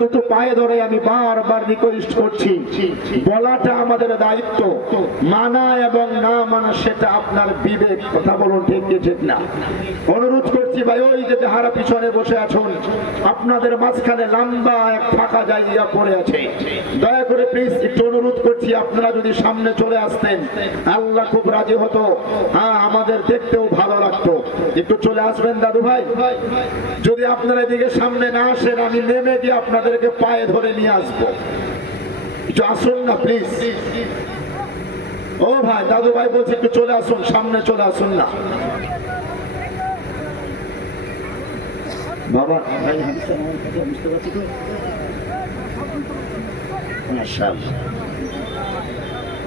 দুটো পায়ে ধরে আমি বারবার রিকোয়েস্ট করছি, বলাটা আমাদের দায়িত্ব, মানা এবং না মানা সেটা আপনার বিবেক। কথা বলুন ঠিক কি ঠিক না? অনুরোধ করছি ভাই, ওই যে যাহারা পিছনে বসে আছেন আপনাদের মাঝখানে লম্বা এক ফাঁকা জায়গা পড়ে আছে, দয়া করে প্লিজ একটু অনুরোধ করছি আপনারা যদি সামনে চলে আসতেন আল্লাহ খুব রাজি হতো। হ্যাঁ, আমাদের দেখতেও ভালো লাগতো। একটু চলে আসবেন দাদু ভাই। যদি আপনারা এদিকে সামনে না আসেন আমি নেমে গিয়ে আপনাদেরকে পায়ে ধরে নিয়ে আসবো। একটু আসুন না প্লিজ। ও ভাই, দাদু ভাই বলছে একটু চলে আসুন, সামনে চলে আসুন না বাবা। ভাই বুঝতে পারছি তো,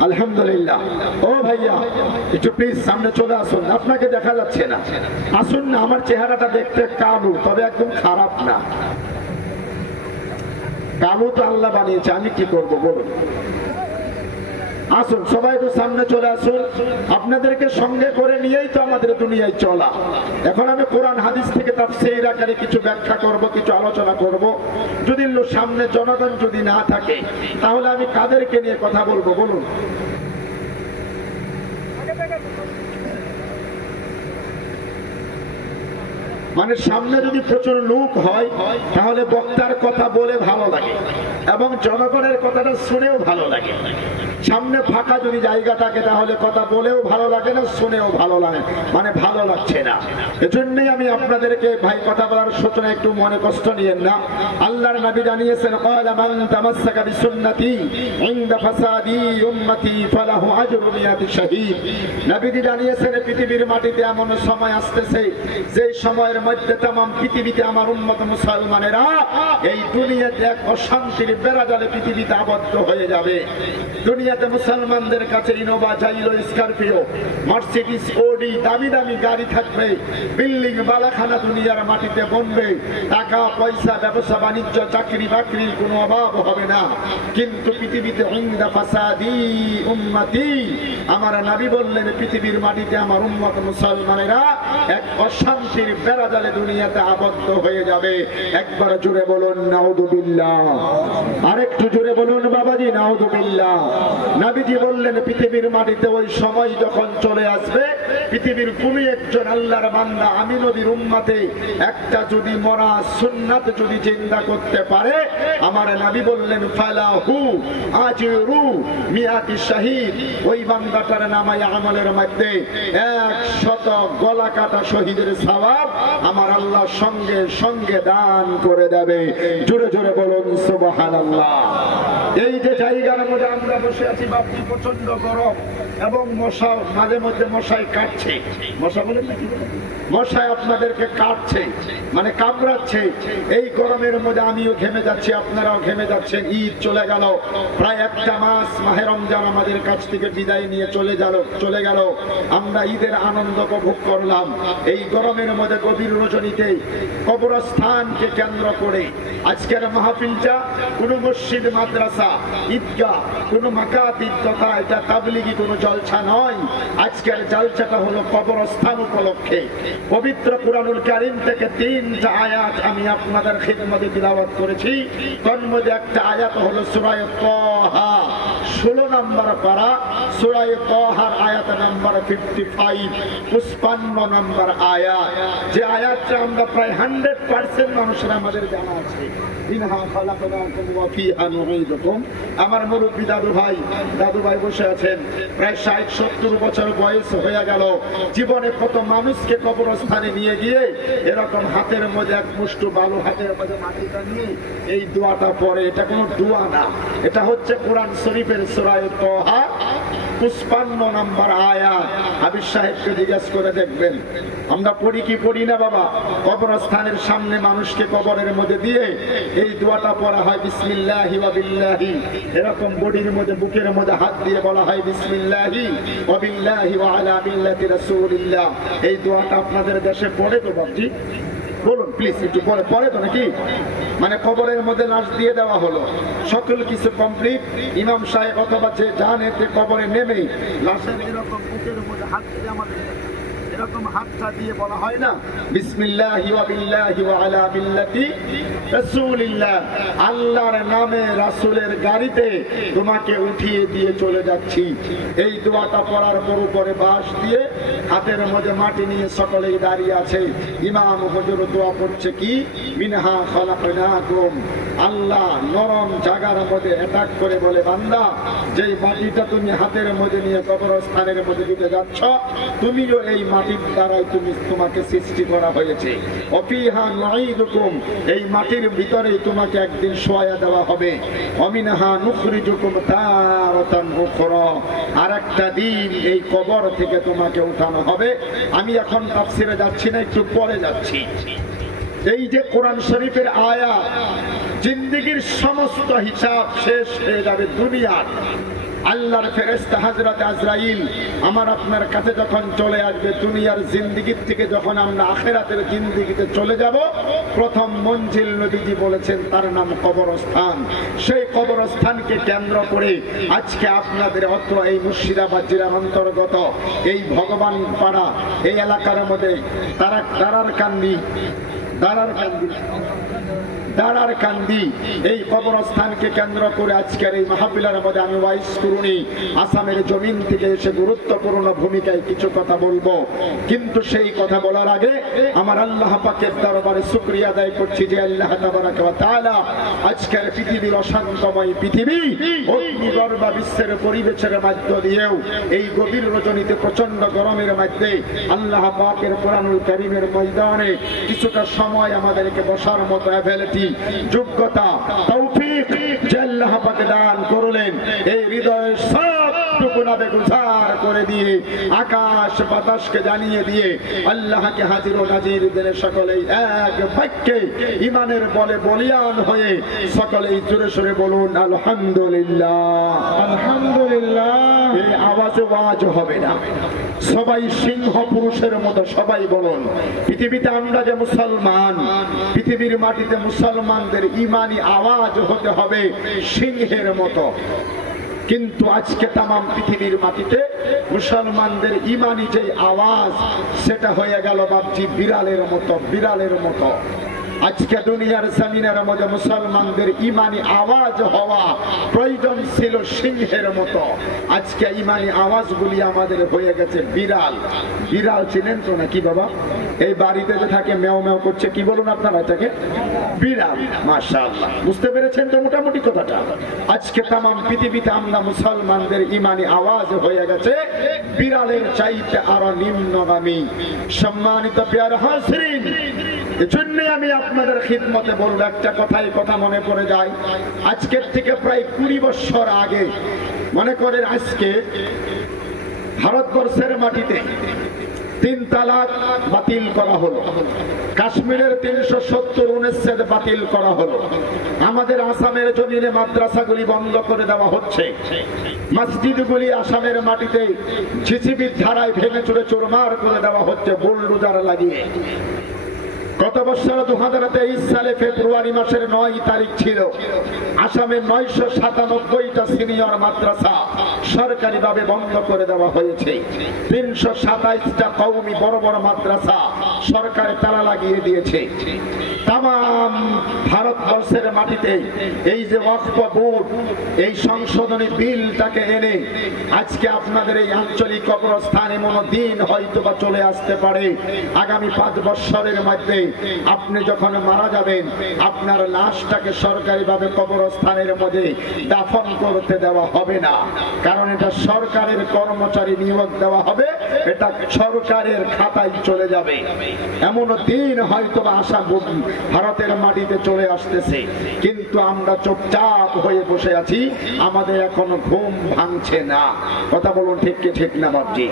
আলহামদুলিল্লাহ। ও ভাইয়া একটু প্লিজ সামনে চলে আসুন, আপনাকে দেখা যাচ্ছে না। আসুন না, আমার চেহারাটা দেখতে কালো, তবে একদম খারাপ না। কালো তো আল্লাহ বানিয়েছে, আমি কি করব বলুন। আসুন সবাই একটু সামনে চলে আসুন, আপনাদেরকে সঙ্গে করে নিয়েই তো আমাদের দুনিয়ায় চলা। এখন আমি কোরআন হাদিস থেকে তাফসীর আকারে কিছু ব্যাখ্যা করব, কিছু আলোচনা করব। যদি সামনে জনগণ যদি না থাকে তাহলে আমি কাদেরকে নিয়ে কথা বলবো বলুন। মানে সামনে যদি প্রচুর লোক হয় তাহলে বক্তার কথা বলে ভালো লাগে এবং জনগণের কথাটা শুনেও ভালো লাগে। সামনে ফাঁকা যদি জায়গা থাকে তাহলে কথা বলেও ভালো লাগে না, শুনেও ভালো লাগে, মানে ভালো লাগছে না। এজন্যই আমি আপনাদেরকে ভাই কথা বলার সূচনা একটু মনে কষ্ট নিয়েন না। আল্লাহর নবী জানিয়েছেন, ক্বালা মান তামাসসাকা বিসুন্নতি ইনদা ফাসাদি উম্মতি ফালাহু আজরু মিয়াতি শাহীদ। নবীজি জানিয়েছেন পৃথিবীর মাটিতে এমন সময় আসতেছে যে সময়ের মধ্যে तमाम পৃথিবীতে আমার উম্মত মুসলমানেরা এই দুনিয়াতে এক অশান্তির বেড়াজালে পৃথিবীতে আবদ্ধ হয়ে যাবে। দুনিয়াতে মুসলমানদের কাছে Innova, Xylo, Scorpio, Mercedes, Audi, দামি দামি গাড়ি থাকবে, বিল্ডিং বালাখানা দুনিয়ার মাটিতে বনবে, টাকা পয়সা, ব্যবসা বাণিজ্য, চাকরি বাকরির কোনো অভাব হবে না। কিন্তু পৃথিবীতে ইনদা ফাসাদি উম্মতি, আমার নবী বললেন পৃথিবীর মাটিতে আমার উম্মত মুসলমানেরা এক অশান্তির বেড়াজালে দুনিয়াতে আবদ্ধ হয়ে যাবে। একবার জোরে বলুন নাউযুবিল্লাহ, আরেকটু জোরে বলুন বাবাজি নাউযুবিল্লাহ। নবীজি বললেন পৃথিবীর মাটিতে ওই সময় যখন চলে আসবে, পৃথিবীর কোন একজন আল্লাহর বান্দা আমি নবীর উম্মতে একটা যদি মরা সুন্নাত যদি জিন্দা করতে পারে, আমার নবী বললেন ফালাহু আজরু মিয়াতি শাহীদ, ওই বান্দাটার নামায়ে আমলের মধ্যে 100 গলা কাটা শহীদের সওয়াব আমার আল্লাহ সঙ্গে সঙ্গে দান করে দেবে। জোরে জোরে বলুন সুবহানাল্লাহ। এই যে জায়গার মধ্যে আমরা বসে আছি বাপজি, প্রচন্ড গরম এবং মশা মাঝে মধ্যে মশাই কাটছে। মশা বলেন নাকি? মশাই আপনাদেরকে কাটছে, মানে কামড়াচ্ছে। এই গরমের মধ্যে আমিও ঘেমে যাচ্ছি, আপনারাও ঘেমে যাচ্ছেন। ঈদ চলে গেল, প্রায় একটা মাস মাহে রমজান আমাদের কাছ থেকে বিদায় নিয়ে চলে গেল। আমরা ঈদের আনন্দ উপভোগ করলাম। এই গরমের মধ্যে গভীর রজনীতে কবরস্থানকে কেন্দ্র করে আজকের মাহফিলটা কোনো মসজিদ, মাদ্রাসা, ঈদগাহ, কোনো মাকাতিব তথা এটা তাবলিগি কোনো জলসা নয়। আজকের জলসাটা হলো কবরস্থান উপলক্ষে। পবিত্র কুরআনুল কারীম থেকে 3টা আয়াত আমি আপনাদের খিদমতে তিলাওয়াত করেছি। তার মধ্যে একটা আয়াত হলো সূরা তাহা 16 নম্বর পারা, সূরা তাহার আয়াত নাম্বার 55, 55 নম্বর আয়াত। যে আয়াতটা আমরা প্রায় 100% মানুষের আমাদের জানা আছে। ইনহা খালাকনাকুম ওয়া ফিহা নুঈদুকুম। আমার মুরব্বি দাদু ভাই বসে আছেন, প্রায় 60-70 বছর বয়স হয়ে গেল। জীবনে কত মানুষকে কবরস্থানে নিয়ে গিয়ে এরকম হাতের মধ্যে এক মুষ্টি বালু হাতের মধ্যে মাটিটা নিয়ে এই দোয়াটা পড়ে। এটা কোনো দোয়া না, এটা হচ্ছে কোরআন শরীফের সূরা তাহা 55 নম্বর আয়াত। হাবিব সাহেবকে জিজ্ঞেস করে দেখবেন আমরা পড়ি কি পড়ি না বাবা। কবরস্থানের সামনে মানুষকে কবরের মধ্যে দিয়ে এই দোয়াটা পড়া হয়, বিসমিল্লাহি ওয়া বিল্লাহি। এরকম বডির মধ্যে, বুকের মধ্যে হাত দিয়ে বলা হয় বিসমিল্লাহি ওয়া বিল্লাহি ওয়া আলা মিল্লাতি রাসূলিল্লাহ। এই দোয়াটা আপনাদের দেশে পড়ে তো বাবজি? বলুন প্লিজ একটু পরে তো নাকি? মানে কবরের মধ্যে লাশ দিয়ে দেওয়া হলো, সকল কিছু কমপ্লিট। ইমাম সাহেব অথবা যে জানেতে কবরে নেমে লাশের এরকম বুকের মধ্যে হাত দিয়ে আমাদের এরকম হাতটা দিয়ে বলা হয় না, বিসমিল্লাহি ওয়া বিল্লাহি ওয়া আলা মিল্লাতি রাসূলিল্লাহ, আল্লাহর নামে রাসূলের গাড়িতে তোমাকে উঠিয়ে দিয়ে চলে যাচ্ছি। এই দোয়াটা পড়ার পর উপরে বাঁশ দিয়ে হাতের মধ্যে মাটি নিয়ে সকলেই দাঁড়িয়ে আছে। ইমাম হুজুর দোয়া পড়ছে কি, মিনহা খালাকনাকুম, আল্লাহ নরম জায়গার মধ্যে অ্যাটাক করে বলে, বান্দা যেই মাটিটা তুমি হাতের মধ্যে নিয়ে কবরস্থানের মধ্যে দিতে যাচ্ছ, তুমিও এই মাটির দ্বারাই তোমাকে সৃষ্টি করা হয়েছে। অফিহা নুঈদুকুম, এই মাটির ভিতরেই তোমাকে একদিন শোয়া দেওয়া হবে। অমিনহা নুখরিজুকুম তারাতান উখরা, আরেকটা দিন এই কবর থেকে তোমাকে উঠানো হবে। আমি এখন তাফসিরে যাচ্ছি না, একটু পরে যাচ্ছি। এই যে কোরআন শরীফের আয়াত, জিন্দেগীর সমস্ত হিসাব শেষ হয়ে যাবে দুনিয়ার। আল্লাহর ফেরেশতা হযরত আজরাইল আমার আপনার কাছে যখন চলে আসবে, দুনিয়ার জিন্দেগির থেকে যখন আমরা আখিরাতের জিন্দেগিতে চলে যাব, প্রথম মঞ্জিল নবীজি বলেছেন তার নাম কবরস্থান। সেই কবরস্থানকে কেন্দ্র করে আজকে আপনাদের অত্র এই মুর্শিদাবাদ জেলার অন্তর্গত এই ভগবান পাড়া এই এলাকার মধ্যে দাঁড়ার কান্দি এই কবরস্থানকে কেন্দ্র করে আজকের এই মাহফিলের মধ্যে আমি ওয়াইস করুনি আসামের জমিন থেকে এসে গুরুত্বপূর্ণ ভূমিকায় কিছু কথা বলবো। কিন্তু সেই কথা বলার আগে আমার আল্লাহ পাকের দরবারে শুকরিয়া আদায় করছি যে আল্লাহ তাবারাক ওয়া তাআলা আজকের পৃথিবীর অশান্তময় পৃথিবী অগ্নিগর্ভা বিশ্বের পরিবেশের মধ্য দিয়েও এই গভীর রজনীতে প্রচন্ড গরমের মধ্যে আল্লাহ পাকের কোরআনুল কারীমের ময়দানে কিছুটা সময় আমাদেরকে বসার মতো অ্যাবিলিটি, যোগ্যতা, তৌফিক যে আল্লাহ পাক দান করলেন, এই হৃদয়ের সবটুকু নাবেগুজার করে দিয়ে আকাশ বাতাসকে জানিয়ে দিয়ে আল্লাহকে হাজির ও নাজির দিলে সকলেই এক বাক্যে ইমানের বলে বলিয়ান হয়ে সকলেই জোরে সোরে বলুন আলহামদুলিল্লাহ। আলহামদুলিল্লাহ। এই আওয়াজে ওয়াজ হবে না, সবাই সিংহ পুরুষের মতো সবাই বলুন। পৃথিবীতে আমরা যে মুসলমান, পৃথিবীর মাটিতে মুসলমানদের ইমানি আওয়াজ হতে হবে সিংহের মতো। কিন্তু আজকে তামাম পৃথিবীর মাটিতে মুসলমানদের ইমানি যে আওয়াজ, সেটা হয়ে গেল বাপজি বিড়ালের মতো, বিড়ালের মতো। আজকে দুনিয়ার জমিনের মধ্যে মুসলমানদের ইমানি আওয়াজ হওয়া প্রয়োজন ছিল সিংহের মতো। আজকে ইমানি আওয়াজগুলি আমাদের হয়ে গেছে বিড়াল। বিড়াল চিনেন তো নাকি বাবা? এই বাড়িতে যে থাকে মেও মেও করছে, কি বলুন আপনারা এটাকে? বিড়াল। মাশাআল্লাহ, বুঝতে পেরেছেন তো মোটামুটি কথাটা? আজকে তামাম পৃথিবীতে আমরা মুসলমানদের ইমানি আওয়াজ হয়ে গেছে বিড়ালের চাইতে আরো নিম্নগামী। সম্মানিত প্রিয় হাজিরিন, এজন্য আমি আপনাদের খিদমতে বলবো একটা কথাই কথা মনে পড়ে যায়। আজকের থেকে প্রায় 20 বছর আগে, মনে করেন আজকে ভারতবর্ষের মাটিতে 3 তালাক বাতিল করা হলো, কাশ্মীরের 370 অনুচ্ছেদ বাতিল করা হলো, আমাদের আসামের জমিনে মাদ্রাসাগুলি বন্ধ করে দেওয়া হচ্ছে, মসজিদগুলি আসামের মাটিতে জিসিবির ধারায় ভেঙে চুরে চুরমার করে দেওয়া হচ্ছে বুলডোজার লাগিয়ে। গত বছর 2023 সালে ফেব্রুয়ারি মাসের 9 তারিখ ছিল, আসামের 997টা সিনিয়র মাদ্রাসা সরকারিভাবে বন্ধ করে দেওয়া হয়েছে। 327টা কওমি বড় বড় মাদ্রাসা সরকার তালা লাগিয়ে দিয়েছে। তামাম ভারতবর্ষের মাটিতে এই যে ওয়াকফ বোর্ড, এই সংশোধনী বিলটাকে এনে আজকে আপনাদের এই আঞ্চলিক কবরস্থান এমন দিন হয়তো বা চলে আসতে পারে, আগামী 5 বছরের মধ্যে আপনি যখন মারা যাবেন আপনার লাশটাকে সরকারিভাবে কবরস্থানের মধ্যে দাফন করতে দেওয়া হবে না, কারণ এটা সরকারের কর্মচারী নিয়োগ দেওয়া হবে, এটা সরকারের খাতায় চলে যাবে। এমন দিন হয়তো বা আশা ভারতের মাটিতে চলে আসতেছে, কিন্তু আমরা চুপচাপ হয়ে বসে আছি, আমাদের এখনো ঘুম ভাঙছে না। কথা বলুন ঠিক কি ঠিক না বাপজি?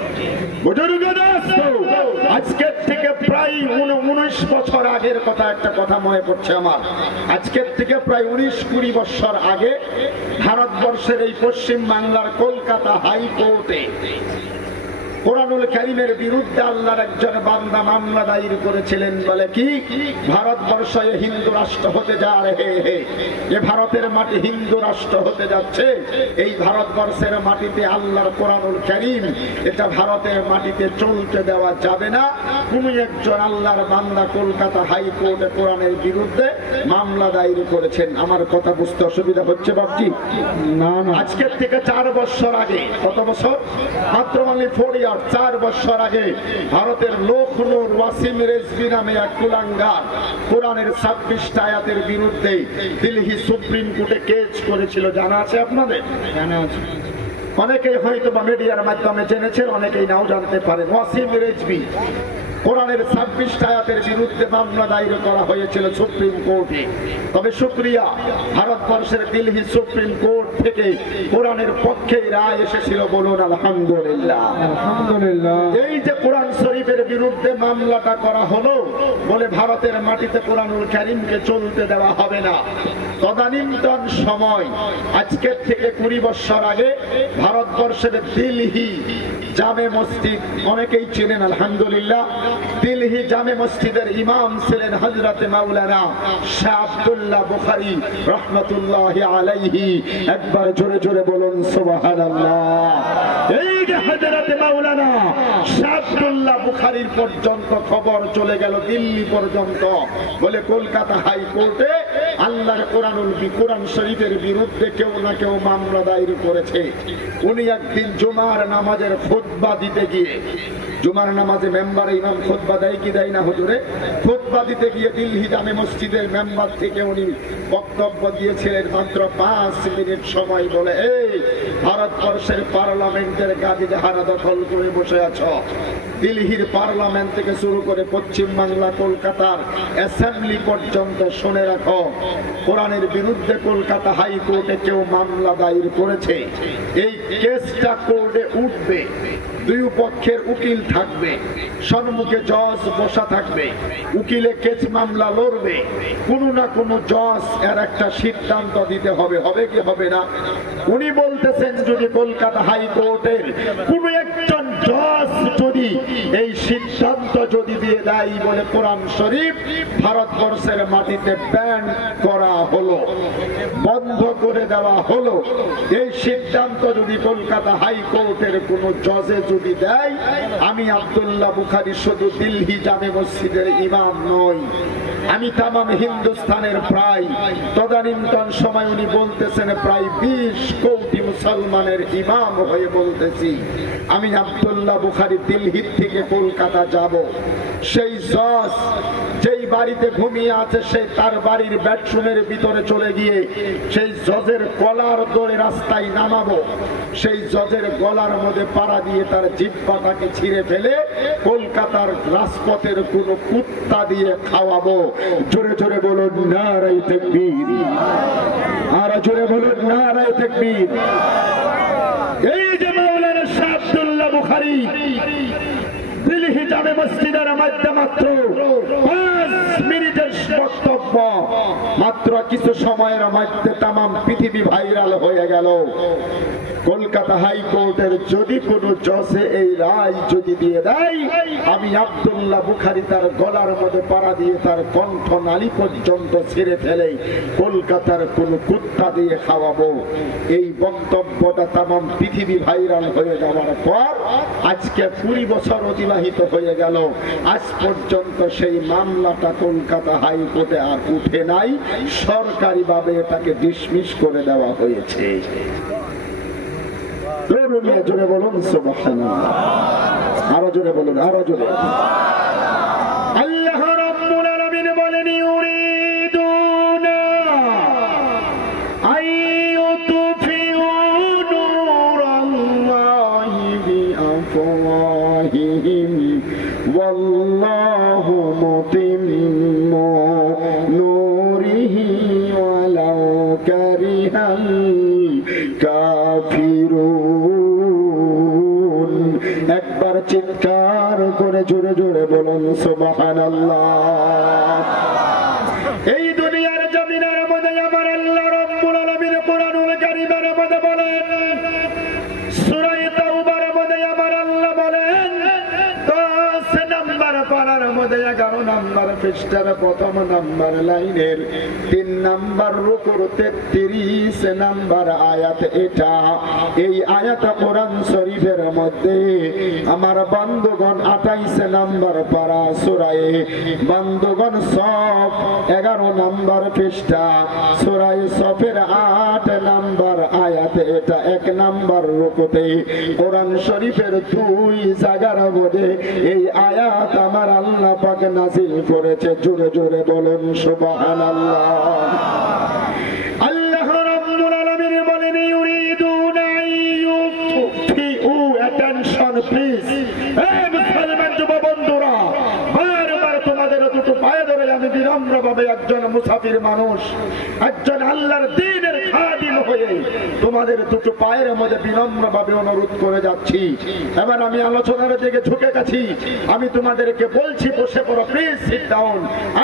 আজকের থেকে প্রায় 19 বছর আগের কথা একটা কথা মনে পড়ছে আমার। আজকের থেকে প্রায় 19-20 বছর আগে ভারতবর্ষের এই পশ্চিম বাংলার কলকাতা হাইকোর্টে কোরআনুল কারীমের বিরুদ্ধে আল্লাহর একজন বান্দা মামলা দায়ের করেছিলেন। বলে কি, ভারতবর্ষ হিন্দু রাষ্ট্র হতে যা রে হে, এ ভারতের মাটি হিন্দু রাষ্ট্র হতে যাচ্ছে। এই ভারতবর্ষের মাটিতে আল্লাহর কোরআনুল কারীম এটা ভারতের মাটিতে চলতে দেওয়া যাবে না। কোন একজন আল্লাহর বান্দা কলকাতা হাইকোর্টে কোরআনের বিরুদ্ধে মামলা দায়ের করেছেন। আমার কথা বুঝতে অসুবিধা হচ্ছে বাপজি? না না, আজকের থেকে 4 বছর আগে, কত বছর? মাত্র মানে 4 ইয়ার, 4 বছর আগে ভারতের লখনৌর ওয়াসিম রেজভি নামে এক কুলাঙ্গার কোরআনের 26টা আয়াতের বিরুদ্ধে দিল্লি সুপ্রিম কোর্টে কেস করেছিল। জানা আছে আপনাদের? জানা আছে। অনেকেই হয়তো বা মিডিয়ার মাধ্যমে জেনেছেন, অনেকেই নাও জানতে পারেন। ওয়াসিম রেজভি কোরআনের 26টা আয়াতের বিরুদ্ধে মামলা দায়ের করা হয়েছিল সুপ্রিম কোর্টে। তবে শুকরিয়া, ভারতবর্ষের দিল্লি সুপ্রিম কোর্ট থেকে কোরআনের পক্ষে রায় এসেছিল। বলুন আলহামদুলিল্লাহ। আলহামদুলিল্লাহ। এই যে কোরআন শরীফের বিরুদ্ধে মামলাটা করা হলো, বলে ভারতের মাটিতে কোরআনুল কারীমকে চলতে দেওয়া হবে না। তদানীন্তন সময় আজকের থেকে 20 বছর আগে ভারতবর্ষের দিল্লি জামে মসজিদ, অনেকেই চেনেন আলহামদুলিল্লাহ, দিল্লি জামে মসজিদের ইমাম ছিলেন হযরতে মাওলানা শাহ আব্দুল্লাহ বুখারী রাহমাতুল্লাহি আলাইহি। একবার জোরে জোরে বলুন সুবহানাল্লাহ। এই যে হযরতে মাওলানা শাহ আব্দুল্লাহ বুখারীর পর্যন্ত খবর চলে গেল দিল্লি পর্যন্ত। বলে কলকাতা হাইকোর্টে আল্লাহর কোরআন শরীফের বিরুদ্ধে কেউ না কেউ মামলা দায়ের করেছে। উনি একদিন জুমার নামাজের খুতবা দিতে গিয়ে, জুমার নামাজে মেম্বার ইমাম খুতবা দেয় কি দেয় না হুজুরে? খুতবা দিতে গিয়ে দিল্লি জামে মসজিদের মেম্বার থেকে উনি বক্তব্য দিয়েছিলেন মাত্র 5 মিনিট সময়। বলে, এই ভারতবর্ষের পার্লামেন্টের গাদি যাহারা দখল করে বসে আছো, দিল্লির পার্লামেন্ট থেকে শুরু করে পশ্চিম বাংলা কলকাতার অ্যাসেম্বলি পর্যন্ত শুনে রাখো, কোরআনের বিরুদ্ধে কলকাতা হাইকোর্টে কেউ মামলা দায়ের করেছে। এই কেসটা কোর্টে উঠবে, দুই পক্ষের উকিল থাকবে, সম্মুখে জজ বসা থাকবে, উকিলে কেস মামলা লড়বে। কোনো না কোনো জজ এর একটা সিদ্ধান্ত দিতে হবে, হবে কি হবে না? উনি বলতেছেন যদি কলকাতা হাইকোর্টের কোনো একজন জজ যদি এই সিদ্ধান্ত যদি দিয়ে দেয়, বলে কোরআন শরীফ ভারতবর্ষের মাটিতে ব্যান করা হলো, বন্ধ করে দেওয়া হলো, এই সিদ্ধান্ত যদি কলকাতা হাইকোর্টের কোনো জজে যদি দেয়, আমি আব্দুল্লাহ বুখারী শুধু দিল্লি জামে মসজিদের ইমাম নই, আমি তামাম হিন্দুস্তানের প্রায় তদানীন্তন সময় উনি বলতেছেন প্রায় 20 কোটি মুসলমানের ইমাম হয়ে বলতেছি, আমি আব্দুল্লাহ বুখারী দিল্লি থেকে কলকাতা যাব, সেই জজ যেই বাড়িতে ঘুমিয়ে আছে সেই তার বাড়ির বেডরুমের ভিতরে চলে গিয়ে সেই জজের গলার ধরে রাস্তায় নামাবো, সেই জজের গলার মধ্যে পাড়া দিয়ে তার জিহ্বাটাকে ছিঁড়ে ফেলে কলকাতার রাজপথের কোন কুত্তা দিয়ে খাওয়াবো। জোরে জোরে বলুন নারায়ে তাকবীর, আর জোরে বলুন নারায়ে তাকবীর। এই যে মাওলানা শাহ আব্দুল্লাহ বুখারী দিল্লি জামে মসজিদের মধ্যে মাত্র 5 মিনিটের বক্তব্য, মাত্র কিছু সময়ের মধ্যে তামাম পৃথিবী ভাইরাল হয়ে গেল। কলকাতা হাইকোর্টের যদি কোনো জজে এই রায় যদি দিয়ে দেয়, আমি আব্দুল্লাহ বুখারী তার গলার মধ্যে পাড়া দিয়ে তার কণ্ঠ নালী পর্যন্ত ছিঁড়ে ফেলে কলকাতার কোনো কুত্তা দিয়ে খাওয়াবো। এই বক্তব্যটা তামাম পৃথিবী ভাইরাল হয়ে যাওয়ার পর আজকে 20 বছর অতিবাহিত হয়ে গেল, আজ পর্যন্ত সেই মামলাটা কলকাতা হাইকোর্টে আর উঠে নাই, সরকারিভাবে এটাকে ডিসমিস করে দেওয়া হয়েছে। জোরে বলুন সুবহানাল্লাহ, আরো জোরে বলুন, আরো জোরে। আল্লাহ রাব্বুল আলামিন বলেন, ইউরিদুনা আইয়ুতফিউ নূরাল্লাহি বিআফওয়াহিহিম ওয়াল্লাহু মুতিম্মু নূরিহি ওয়ালাউ কারিহাল কাফিরুন। একবার চিৎকার করে জোরে জোরে বলুন সুবহানাল্লাহ। এই দুনিয়ার জমিনের মধ্যে আমার আল্লাহ রাব্বুল আলামিন কোরআনুল কারীমের মধ্যে বলেন, সূরা তাওবার মধ্যে আমার আল্লাহ বলেন, মধ্যে 11 নম্বর পৃষ্ঠার প্রথম নম্বর লাইনের 3 নম্বর রুকুর 33 নম্বর আয়াত এটা। এই আয়াত কোরআন শরীফের মধ্যে আমার বন্ধুগণ 28 নম্বর পারা সূরায়ে বন্ধুগণ সফ 11 নম্বর পৃষ্ঠা সূরায়ে সফের 8 নম্বর আয়াত এটা 1 নম্বর রুকুতে কোরআন শরীফের 2 জায়গার মধ্যে এই আয়াত আমার আল্লাহ পাক নাযিল করেছে। জোরে জোরে বলুন সুবহানাল্লাহ। আল্লাহ রাব্বুল আলামিন বলেন ইউরিদুনা ইউফিউ অ্যাটেনশন প্লিজ। এই মুসলমান যুব বন্ধুরা, বারবার তোমাদের দুটো পায়ে ধরে আমি বিনম্রভাবে একজন মুসাফির মানুষ, একজন আল্লাহর দ্বীনের খাদিম হয়ে তোমাদের দুটো পায়ের মধ্যে বিনম্রভাবে অনুরোধ করে যাচ্ছি। এবার আমি আলোচনার দিকে ঝুঁকে গেছি। আমি তোমাদেরকে বলছি বসে পড়ো, প্লিজ সিট ডাউন।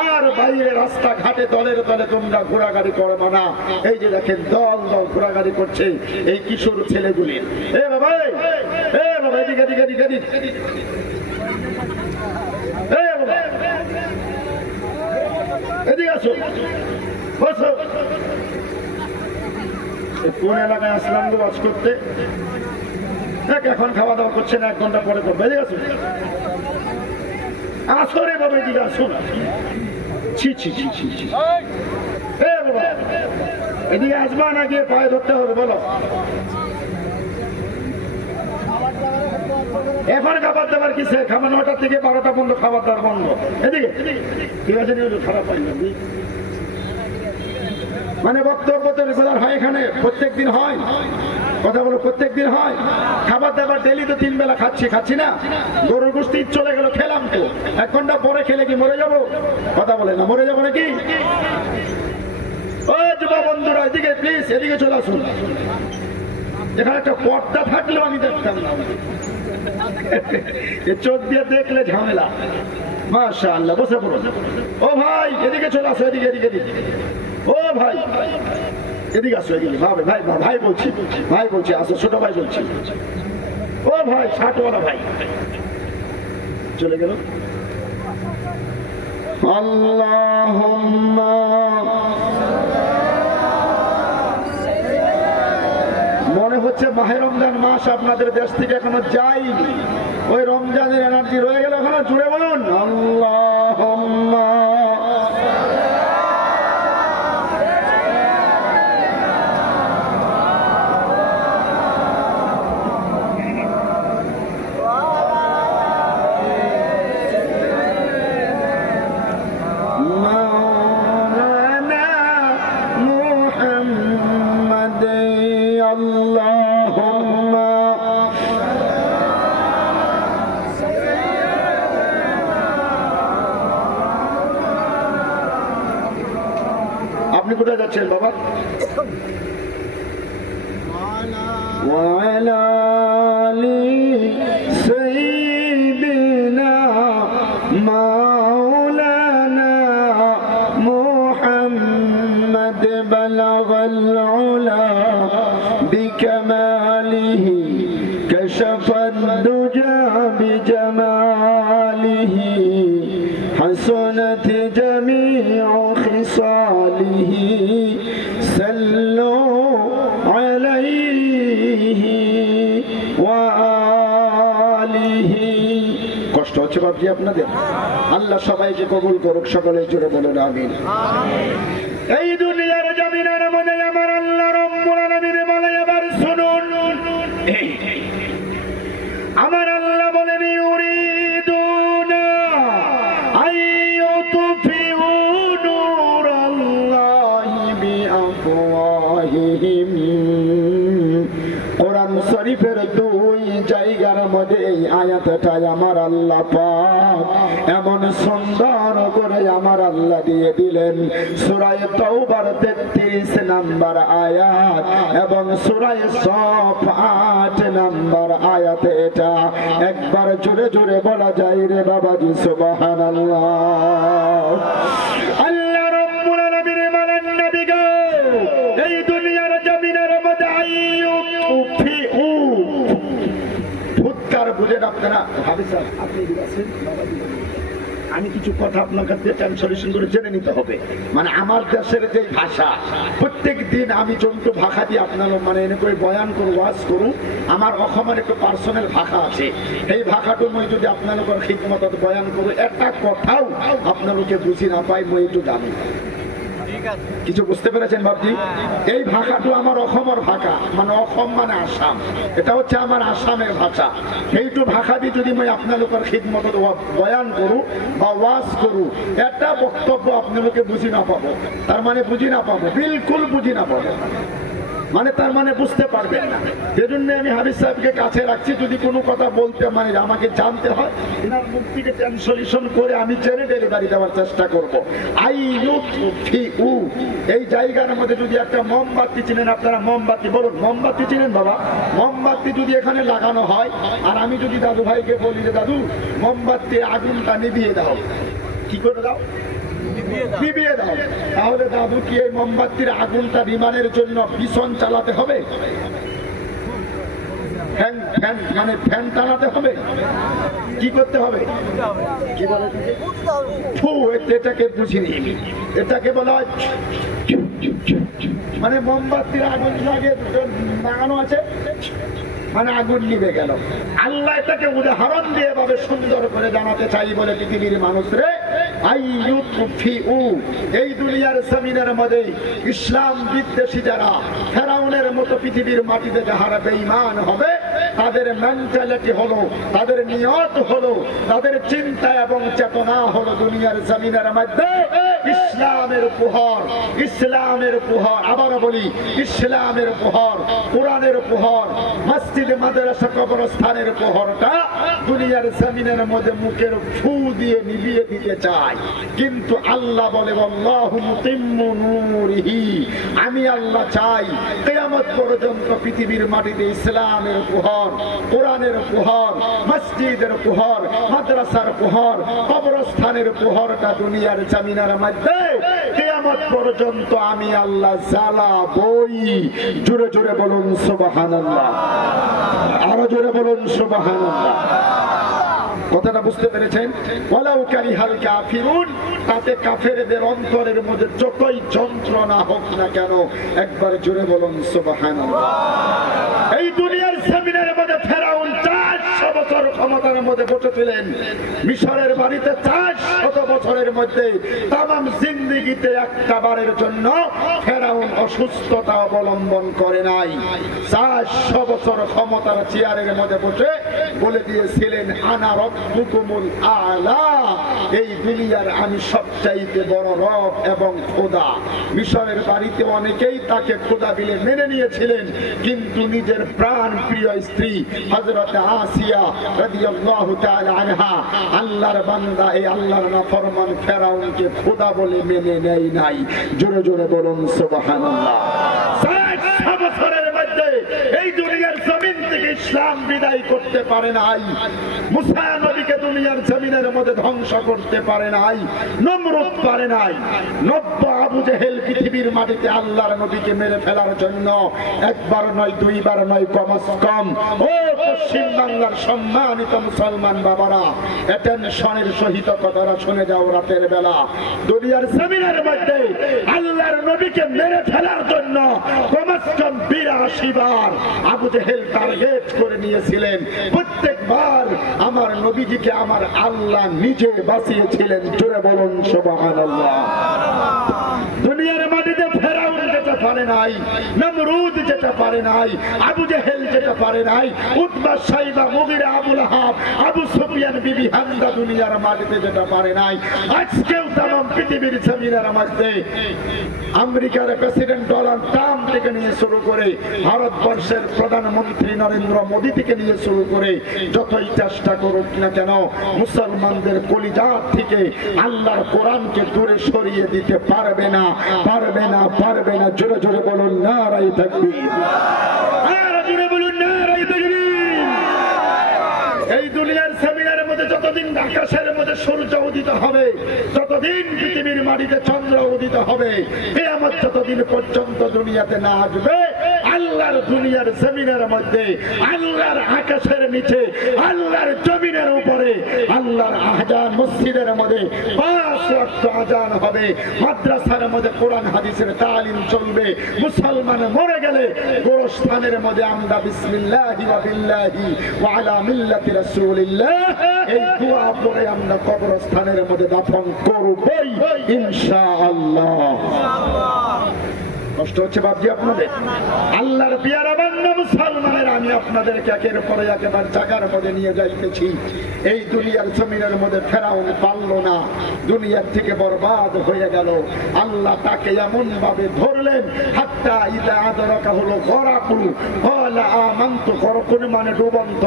আর বাইরে রাস্তা ঘাটে দলের দলে তোমরা ঘোরাঘুরি করবে না। এই যে দেখেন দল দল ঘোরাঘুরি করছে এই কিশোর ছেলেগুলি। এ বাবা, এ বাবা, এদিকে এদিকে এদিকে এদিকে, এ বাবা এদিকে আসো, বসো। কোন এলাকায় আসলাম গো বাস করতে? এখন খাওয়া দাওয়া করছে না, 1 ঘন্টা পরে করবে। এদিকে আসো, আসো রে বাবা, এদিকে আসো না। ছি ছি ছি ছি ছি। এ বাবা, এদিকে আসবা না, গিয়ে পায়ে ধরতে হবে, বলো। এখন খাবার দাবার কিসে? খাবার 9টা থেকে 12টা পর্যন্ত খাবার দাবার বন্ধ। এদিকে ঠিক আছে, খারাপ হয় না মানে বক্তব্য তো রেগুলার হয় এখানে, প্রত্যেক দিন হয়। কথা বলো, প্রত্যেক দিন হয়। খাবার দাবার ডেলি তো 3 বেলা খাচ্ছি না। গরুর গোশত চলে গেল, খেলাম তো, 1 ঘন্টা পরে খেলে কি মরে যাবো? কথা বলে না, মরে যাবো নাকি? ও যুব বন্ধুরা, এদিকে প্লিজ, এদিকে চলে আসুন। এখানে একটা পর্দা থাকলেও আমি দেখতাম না, চোখ দিয়ে দেখলে ঝামেলা। মাশাআল্লাহ, বসে পড়ো। ও ভাই, এদিকে চলে আসো, এদিকে এদিকে এদিকে। ও ভাই, এদিকে আসো, এদিকে। ভাই ভাই ভাই বলছি, ভাই বলছি, আসো, ছোট ভাই বলছি। ও ভাই, 60ওয়ালা ভাই চলে গেল। আল্লাহুম্মা, মনে হচ্ছে মাহে রমজান মাস আপনাদের দেশ থেকে এখনো যায়নি। ওই রমজানের এনার্জি রয়ে গেল ওখানে। জুড়ে বলুন আল্লাহুম্মা। আপনি কোথায় যাচ্ছেন বাবা? ওয়ালা আলি সাইয়্যিদিনা মাওলানা মুহাম্মদ বালাগাল উলা বিকামালিহি কাশাফাদ দুজা বিজামালিহি حسنت جميع خصاله صلوا عليه وآله। কষ্ট হচ্ছে বাপজি আপনাদের? আল্লাহ সবাইকে কবুল করুক, সকলে জোরে বলুন আমিন। এই দুনিয়ার জমিনের মধ্যে আমার আল্লাহ রাব্বুল আলামিন বলে, এবার শুনুন, আমার আল্লাহ বলেন ইউরিদুনা আইয়ুতফিউ নূরাল্লাহি বিআফওয়াহিহিম। কোরআন শরীফের 2 জায়গার মধ্যে এই আয়াতটাই আমার আল্লাহ পাক এমন সুন্দর করে আমার আল্লাহ দিয়ে দিলেন। সূরা তাওবার 33 নম্বর আয়াত এবং সূরা সফ 8 নম্বর আয়াত। এটা একবার জোরে জোরে বলা যায় রে বাবাজি, সুবহানাল্লাহ। আল্লাহ রাব্বুল আলামিন বলেন, নবী গো, এই দুনিয়ার জমিনের মধ্যে আইয়ুফিউ, ফুৎকার বুঝেন আপনারা? হাবিব স্যার আপনি দিবেন বাবাজি, আমি কিছু কথা আপনার কাছে ট্রান্সলেশন করে জেনে নিতে হবে। মানে আমার দেশের যে ভাষা, প্রত্যেক দিন আমি জন্তু ভাষা দিয়ে আপনার মানে এনে করে বয়ান করু, ওয়াজ করু। আমার অসমের একটু পার্সোনাল ভাষা আছে, এই ভাষাটো মই যদি আপনাদের খিদমতত বয়ান করু, একটা কথাও আপনাদেরকে বুঝি না পাই, মই একটু জানি। কিছু বুঝতে পেরেছেন বাবজি? এই ভাষাটো আমার অসমের ভাষা, মানে অসম মানে আসাম, এটা হচ্ছে আমার আসামের ভাষা। এইটু ভাষা দিয়ে যদি মই আপনাদের খিদমতত বয়ান করু বা ওয়াজ করু, একটা বক্তব্য আপনাদেরকে বুঝি না পাবো। তার মানে বুঝি না পাবো, বিলকুল বুঝি না পাবো, মানে তার মানে বুঝতে পারবেন না। সেজন্য আমি হাফিজ সাহেবকে কাছে রাখছি, যদি কোনো কথা বলতে মানে আমাকে জানতে হয়, এনার মুখ থেকে ট্রান্সলেশন করে আমি জেনে ডেলিভারি দেওয়ার চেষ্টা করবো। এই জায়গার মধ্যে যদি একটা মোমবাতি চিনেন আপনারা, মোমবাতি বলুন, মোমবাতি চিনেন বাবা? মোমবাতি যদি এখানে লাগানো হয়, আর আমি যদি দাদু ভাইকে বলি যে দাদু মোমবাতির আগুনটা নিভিয়ে দাও, কি করে দাও? নিভিয়ে দাও। তাহলে দাদু কি এই মোমবাতির আগুনটা বিমানের জন্য ভীষণ চালাতে হবে? ফ্যান ফ্যান মানে ফ্যান টানাতে হবে? কি করতে হবে? কি বলে এটাকে বুঝিনি, এটাকে বলা হয় মানে মোমবাতির আগুন লাগে লাগানো আছে, মানে আগুন নিভে গেল। আল্লাহ এটাকে উদাহরণ দিয়ে ভাবে সুন্দর করে জানাতে চাই বলে পৃথিবীর মানুষ রে, এই দুনিয়ার জমিনের মধ্যে ইসলাম বিদ্বেষী যারা, ফেরাউনের মতো পৃথিবীর মাটিতে যাহারা বেঈমান হবে, তাদের মেন্টালিটি হলো, তাদের নিয়ত হলো, তাদের চিন্তা এবং চেতনা হলো দুনিয়ার জমিনের মধ্যে ইসলামের উপহার, ইসলামের উপহার, আবার বলি ইসলামের উপহার, কোরআনের উপহার, মসজিদে মাদ্রাসা কবরস্থানের উপহারটা দুনিয়ার জমিনের মধ্যে মুখের ফু দিয়ে নিভিয়ে দিতে চায়। কিন্তু আল্লাহ বলে আল্লাহু মুতিম্মু নূরিহি, আমি আল্লাহ চাই কিয়ামত পর্যন্ত পৃথিবীর মাটিতে ইসলামের উপহার, কোরআনের উপহার, মসজিদের উপহার, মাদ্রাসার উপহার, কবরস্থানের উপহারটা দুনিয়ার জমিনের মধ্যে কিয়ামত পর্যন্ত আমি আল্লাহ জ্বালাবই। জোরে জোরে বলুন সুবহানাল্লাহ, আরো জোরে বলুন সুবহানাল্লাহ। কথাটা বুঝতে পেরেছেন? ওয়ালাউ কারিহাল কাফিরুন, তাতে কাফেরদের অন্তরের মধ্যে যতই যন্ত্রণা হোক না কেন, একবার জোরে বলুন সুবহানাল্লাহ। এই দুনিয়ার জমিনের মধ্যে ফেরাউন 400 বছর ক্ষমতার মধ্যে বসেছিলেন, মিশরের বাড়িতে 400 বছরের মধ্যে তামাম জিন্দেগিতে একটা বারের জন্য ফেরাউন অসুস্থতা অবলম্বন করে নাই। 400 বছর ক্ষমতার চেয়ারের মধ্যে বসে বলে দিয়েছিলেন আনা রব্বুকুমুল আলা, এই দুনিয়ার আমি সবচাইতে বড় রব এবং খোদা। মিশরের বাড়িতে অনেকেই তাকে খোদা বলে মেনে নিয়েছিলেন, কিন্তু নিজের প্রাণ প্রিয় স্ত্রী হযরত আসিয়া রাদিয়াল্লাহু তাআলা আনহা, আল্লাহর বান্দা, এই আল্লাহর নাফরমান ফেরাউনকে খোদা বলে মেনে নেয় নাই। জোরে জোরে বলুন সুবহানাল্লাহ। 400 বছরের মধ্যে এই দুনিয়ার জমিন থেকে ইসলাম বিদায় করতে পারে নাই। মুসা নবীকে দুনিয়ার জমিনের মধ্যে ধ্বংস করতে পারে নাই, নমরুদ পারে নাই। 90 আবু জেহেল পৃথিবীর মাটিতে আল্লাহর নবীকে মেরে ফেলার জন্য একবার নয়, দুইবার নয়, কমস কম ও পশ্চিম বাংলার সম্মানিত মুসলমান বাবারা, অ্যাটেনশনের সহিত কথাটা শুনে যাও। রাতের বেলা দুনিয়ার জমিনের মধ্যে আল্লাহর নবীকে মেরে ফেলার জন্য কমস কম 82 বার আবু জেহেল টার্গেট করে নিয়েছিলেন। প্রত্যেকবার আমার নবীজিকে আমার আল্লাহ নিজে বাঁচিয়েছিলেন। জোরে বলুন সুবহানাল্লাহ। দুনিয়ার মাটিতে ফেরাউন যেটা পারে নাই, নমরুদ যেটা পারে নাই, আবু জেহেল যেটা পারে নাই, উতবা, সাইবা, মুগিরা, আবু লাহাব, আবু সুফিয়ান, বিবি হামজা দুনিয়ার মাটিতে যেটা পারে নাই, আজকেও তামাম পৃথিবীর জমিনের মধ্যে আমেরিকার প্রেসিডেন্ট ডোনাল্ড ট্রাম্প থেকে নিয়ে শুরু করে ভারতবর্ষের প্রধানমন্ত্রী নরেন্দ্র মোদী থেকে নিয়ে শুরু করে যতই চেষ্টা করুক না কেন, মুসলমানদের কলিজা থেকে আল্লাহর কোরআনকে দূরে সরিয়ে দিতে পারবে না, পারবে না, পারবে না। জোরে জোরে বলুন নারায়ে তাকবীর, আর জোরে বলুন নারায়ে তাকবীর। এই দুনিয়ার জমিনের মধ্যে যতদিন আকাশের মধ্যে সূর্য উদিত হবে, যতদিন পৃথিবীর মাটিতে চন্দ্র উদিত হবে, কিয়ামত যতদিন পর্যন্ত দুনিয়াতে না আসবে, আল্লাহর দুনিয়ার জমিনের মধ্যে, আল্লাহর আকাশের নিচে, আল্লাহর জমিনের উপরে আল্লাহর আজান মসজিদের মধ্যে 5 ওয়াক্ত আজান হবে, মাদ্রাসার মধ্যে কোরআন হাদিসের তালিম চলবে। মুসলমান মরে গেলে গোরস্থানের মধ্যে আমরা বিসমিল্লাহি ওয়া বিল্লাহি ওয়া আলা মিল্লাতি রাসূলিল্লাহ এই দোয়া পড়ে আমরা কবরস্থানের মধ্যে দাফন করবই ইনশাআল্লাহ। কষ্ট হচ্ছে বাপজি আপনাদের? আল্লাহর পিয়ারা বান্দা মুসলমানের, আমি আপনাদেরকে একের পরে একেবারে জায়গার মধ্যে নিয়ে যাইতেছি। এই দুনিয়ার জমিনের মধ্যে ফেরাউন পারল না, দুনিয়ার থেকে বরবাদ হয়ে গেল। আল্লাহ তাকে এমন ভাবে ধরলেন, হাত্তা ইদা আদরাকা হলো গরাকু ক্বালা আমানতু, গরকুন মানে ডুবন্ত।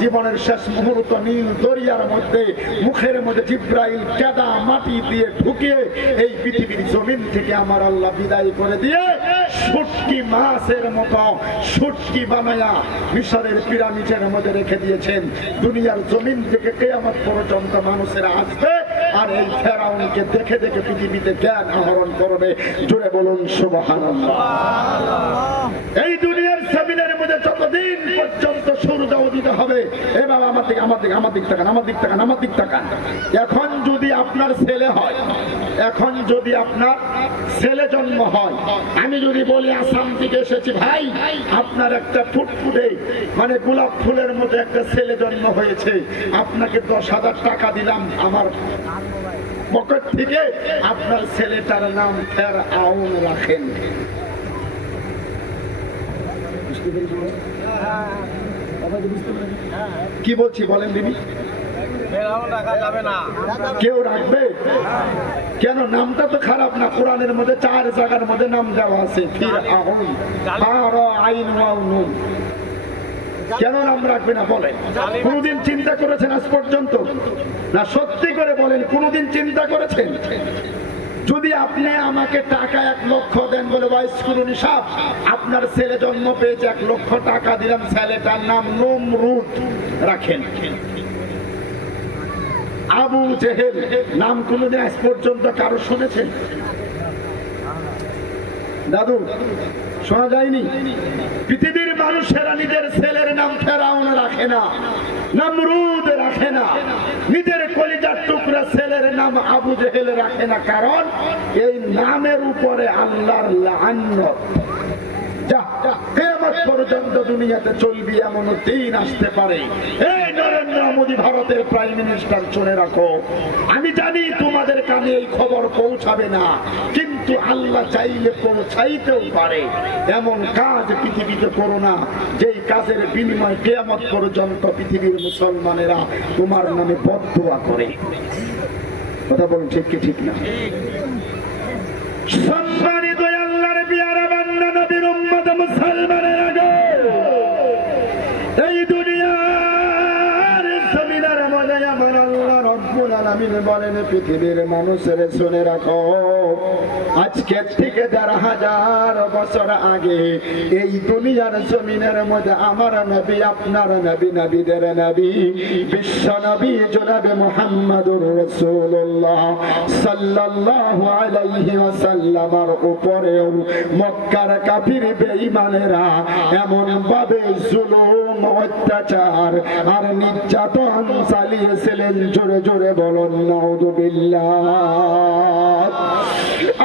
জীবনের শেষ মুহূর্ত নীল দরিয়ার মধ্যে মুখের মধ্যে জিব্রাইল কাদা মাটি দিয়ে ঢুকিয়ে এই পৃথিবীর জমিন থেকে আমার আল্লাহ বিদায় করে দিয়ে শুটকি মাছের মতো শুটকি বানায়া মিশরের পিরামিডের মধ্যে রেখে দিয়েছেন। দুনিয়ার জমিন থেকে কিয়ামত পর্যন্ত মানুষেরা আসবে আর এই ফেরাউনকে দেখে দেখে পৃথিবীতে জ্ঞান আহরণ করবে। জোরে বলুন সুবহানাল্লাহ। এই দুনিয়ার জমিনের মধ্যে যতদিন পর্যন্ত সূর্য উদিত হবে, এ বাবা আমার দিক আমার দিক আমার দিক তাকান, আমার দিক তাকান, আমার দিক তাকান। এখন যদি আপনার ছেলে হয়, এখন যদি আপনার ছেলে জন্ম হয়, আমি যদি বলি আসাম থেকে এসেছি ভাই, আপনার একটা ফুটফুটে মানে গোলাপ ফুলের মধ্যে একটা ছেলে জন্ম হয়েছে, আপনাকে 10,000 টাকা দিলাম আমার পকেট থেকে, আপনার ছেলেটার নাম ফেরাউন রাখেন। কি বলছি বলেন দিদি? কেউ রাখবে কেন? নামটা তো খারাপ না, কোরআনের মধ্যে 4 জায়গার মধ্যে নাম দেওয়া আছে ফিরআউন, আইন ওয়াও নুন। কেন নাম রাখবে না বলেন? কোনদিন চিন্তা করেছেন আজ পর্যন্ত? না সত্যি করে বলেন, কোনদিন চিন্তা করেছেন? যদি আপনি আমাকে টাকা 1 লক্ষ দেন, বলে ভাইস কুরুনি সাহেব আপনার ছেলে জন্ম পেয়েছে, 1 লক্ষ টাকা দিলাম, ছেলেটার নাম নমরুদ রাখেন। আবু জেহেল নাম কোনদিন আজ পর্যন্ত কারো শুনেছেন? দাদু শোনা যায়নি? পৃথিবীর মানুষেরা নিজের ছেলের নাম ফেরাউন রাখে না, নমরুদ রাখে না, নিজের কলিজার টুকরা ছেলের নাম আবু জেহেল রাখে না। কারণ এই নামের উপরে আল্লাহর লাআনত। কিয়ামত পর্যন্ত দুনিয়াতে চলবে এমন দিন আসতে পারে। এই নরেন্দ্র মোদী ভারতের প্রাইম মিনিস্টার, শুনে রাখো, আমি জানি তোমাদের কানে এই খবর পৌঁছাবে না, কিন্তু আল্লাহ চাইলে পৌঁছাইতেও পারে। এমন কাজ পৃথিবীতে করো না যেই কাজের বিনিময়ে কিয়ামত পর্যন্ত পৃথিবীর মুসলমানেরা তোমার নামে বদদুয়া করে। কথা বলুন ঠিক কি ঠিক না? সম্মানিত আল্লাহর পেয়ারা বান্দা নবীর উম্মত মুসলমানেরা গো, এই দুনিয়ার জমিনের মধ্যে আমার আল্লাহ রব্বুল আলামিন বলেন, পৃথিবীর মানুষের শুনে রাখো, আজকে থেকে 1,500 বছর আগে এই দুনিয়ার জমিনের মধ্যে আমার নবী, আপনার নবী, নবীদের নবী, বিশ্ব নবী জনাবে মুহাম্মদুর রাসূলুল্লাহ সাল্লাল্লাহু আলাইহি ওয়াসাল্লামের উপরেও মক্কার কাফির বেঈমানেরা এমন ভাবে জুলুম, অত্যাচার আর নির্যাতন চালিয়েছিলেন। জোরে জোরে বলুন নাউযুবিল্লাহ।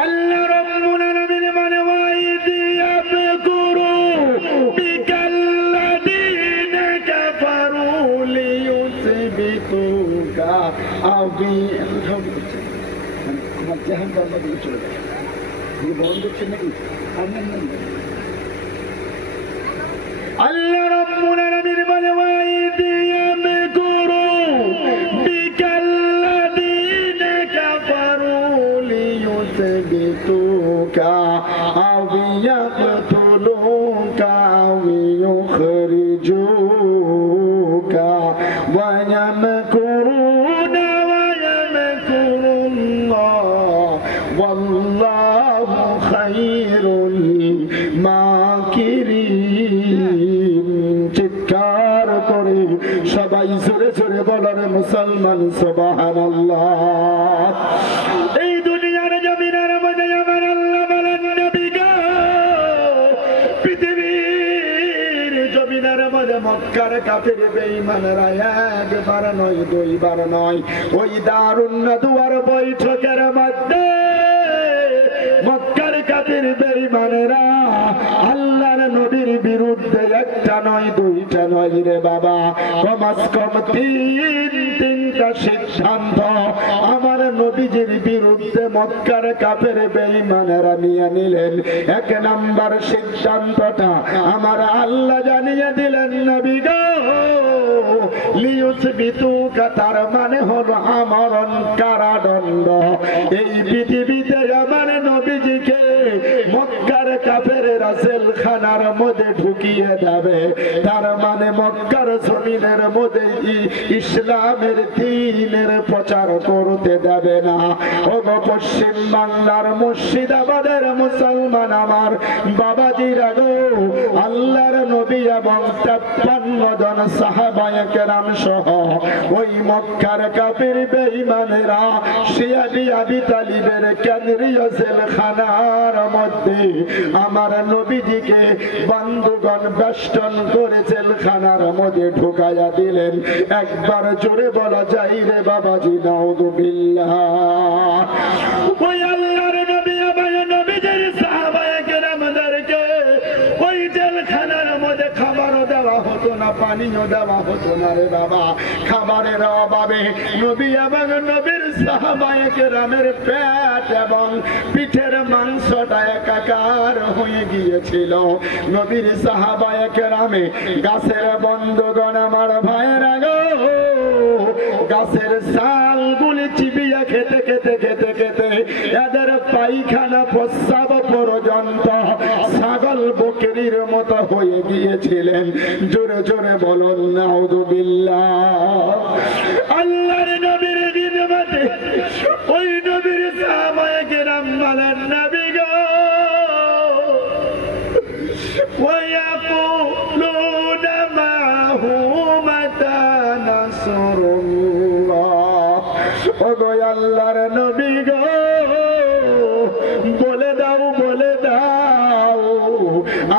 আল্লাহ রাব্বুল আলামিন মানে ওয়াইদিয়াবকুরু বিকাল্লাযীনা কাফারু লিয়ুসবিতুকা আও আমার জাহান বাবা দিয়ে চলে গেছে। এই বন্ধ করছেন নাকি? আল্লাহ রাব্বুল আলামিন বলে ওয়াইদিয়াবকুরু বিকাল্লাযীনা কাফারু লিয়ুসবিতুকা আও ইয়াকতুলুকা আও ইউখরিজুকা ওয়া ইয়ামকুরুনা ওয়া ইয়ামকুরুল্লাহ ওয়াল্লাহু খায়রুল মাকিরিন। চিৎকার করে সবাই জোরে জোরে বলেন মুসলমান সুবহানাল্লাহ। এই দুনিয়ার জমিনের মধ্যে আমার আল্লাহ বলেন, নবী গো, পৃথিবীর মধ্যে মক্কার কাফের বেঈমানেরা একবার নয় দুইবার নয় ওই দারুন নাদওয়ার বৈঠকের মধ্যে মক্কার কাফের বেঈমানেরা আল্লাহর নবীর বিরুদ্ধে একটা নয় দুইটা নয় রে বাবা, কমাস কম তিনটা সিদ্ধান্ত আমার নবীজির বিরুদ্ধে মক্কার কাফের বেঈমানেরা নিয়ে নিলেন। এক নাম্বার সিদ্ধান্তটা আমার আল্লাহ জানিয়ে দিলেন, নবী গো লিয়ুসবিতুকা, তার মানে হলো আমরণ কারাদণ্ড। এই পৃথিবীতে আমার নবীজিকে মক্কার কাফেরেরা জেলখানার মধ্যে ঢুকিয়ে দেবে, তার মানে মক্কার জমিনের মধ্যে ইসলামের দ্বীনের প্রচার করতে দেবে না। ওগো পশ্চিম বাংলার মুর্শিদাবাদের মুসলমান আমার বাবাজিরা গো, আল্লাহর নবী এবং 53 জন সাহাবায়ে কেরাম সহ ওই মক্কার কাফির বেঈমানেরা শিয়াবি আবি তালিবের কেন্দ্রীয় জেলখানার মধ্যে আমার নবীজিকে বন্ধুগণ বেষ্টন করে জেলখানার মধ্যে ঢুকাইয়া দিলেন। একবার জোরে বলা যায় রে বাবাজি নাউযুবিল্লাহ। ওই আল্লাহর নবী এবং নবীজির সাহাবায়ে কেরামদেরকে ওই জেলখানার মধ্যে খাবারও দেওয়া হতো না, পানিও দেওয়া হতো না রে বাবা। খাবারের অভাবে নবী এবং নবীর সাহাবায়ে কেরামের পেট এবং পিঠের মাংসটা একাকার হয়ে গিয়েছিল। নবীর সাহাবায়ে কেরামে গাছের বন্ধুগণ আমার ভাইয়েরা গো, গাছের শালগুলি চিবিয়ে খেতে খেতে খেতে খেতে এদের পায়খানা প্রস্রাব পর্যন্ত ছাগল বকরির মতো হয়ে গিয়েছিলেন। জোরে জোরে বলুন নাউযুবিল্লাহ। আল্লাহর নবীর বিদমতে ওই নবীর সাহাবায়ে কেরাম বলেন, নবী গো ওয়ায়াকুলুনা মাহু মাতা নাসরুল্লাহ। ওগো আল্লাহর নবী গো বলে দাও বলে দাও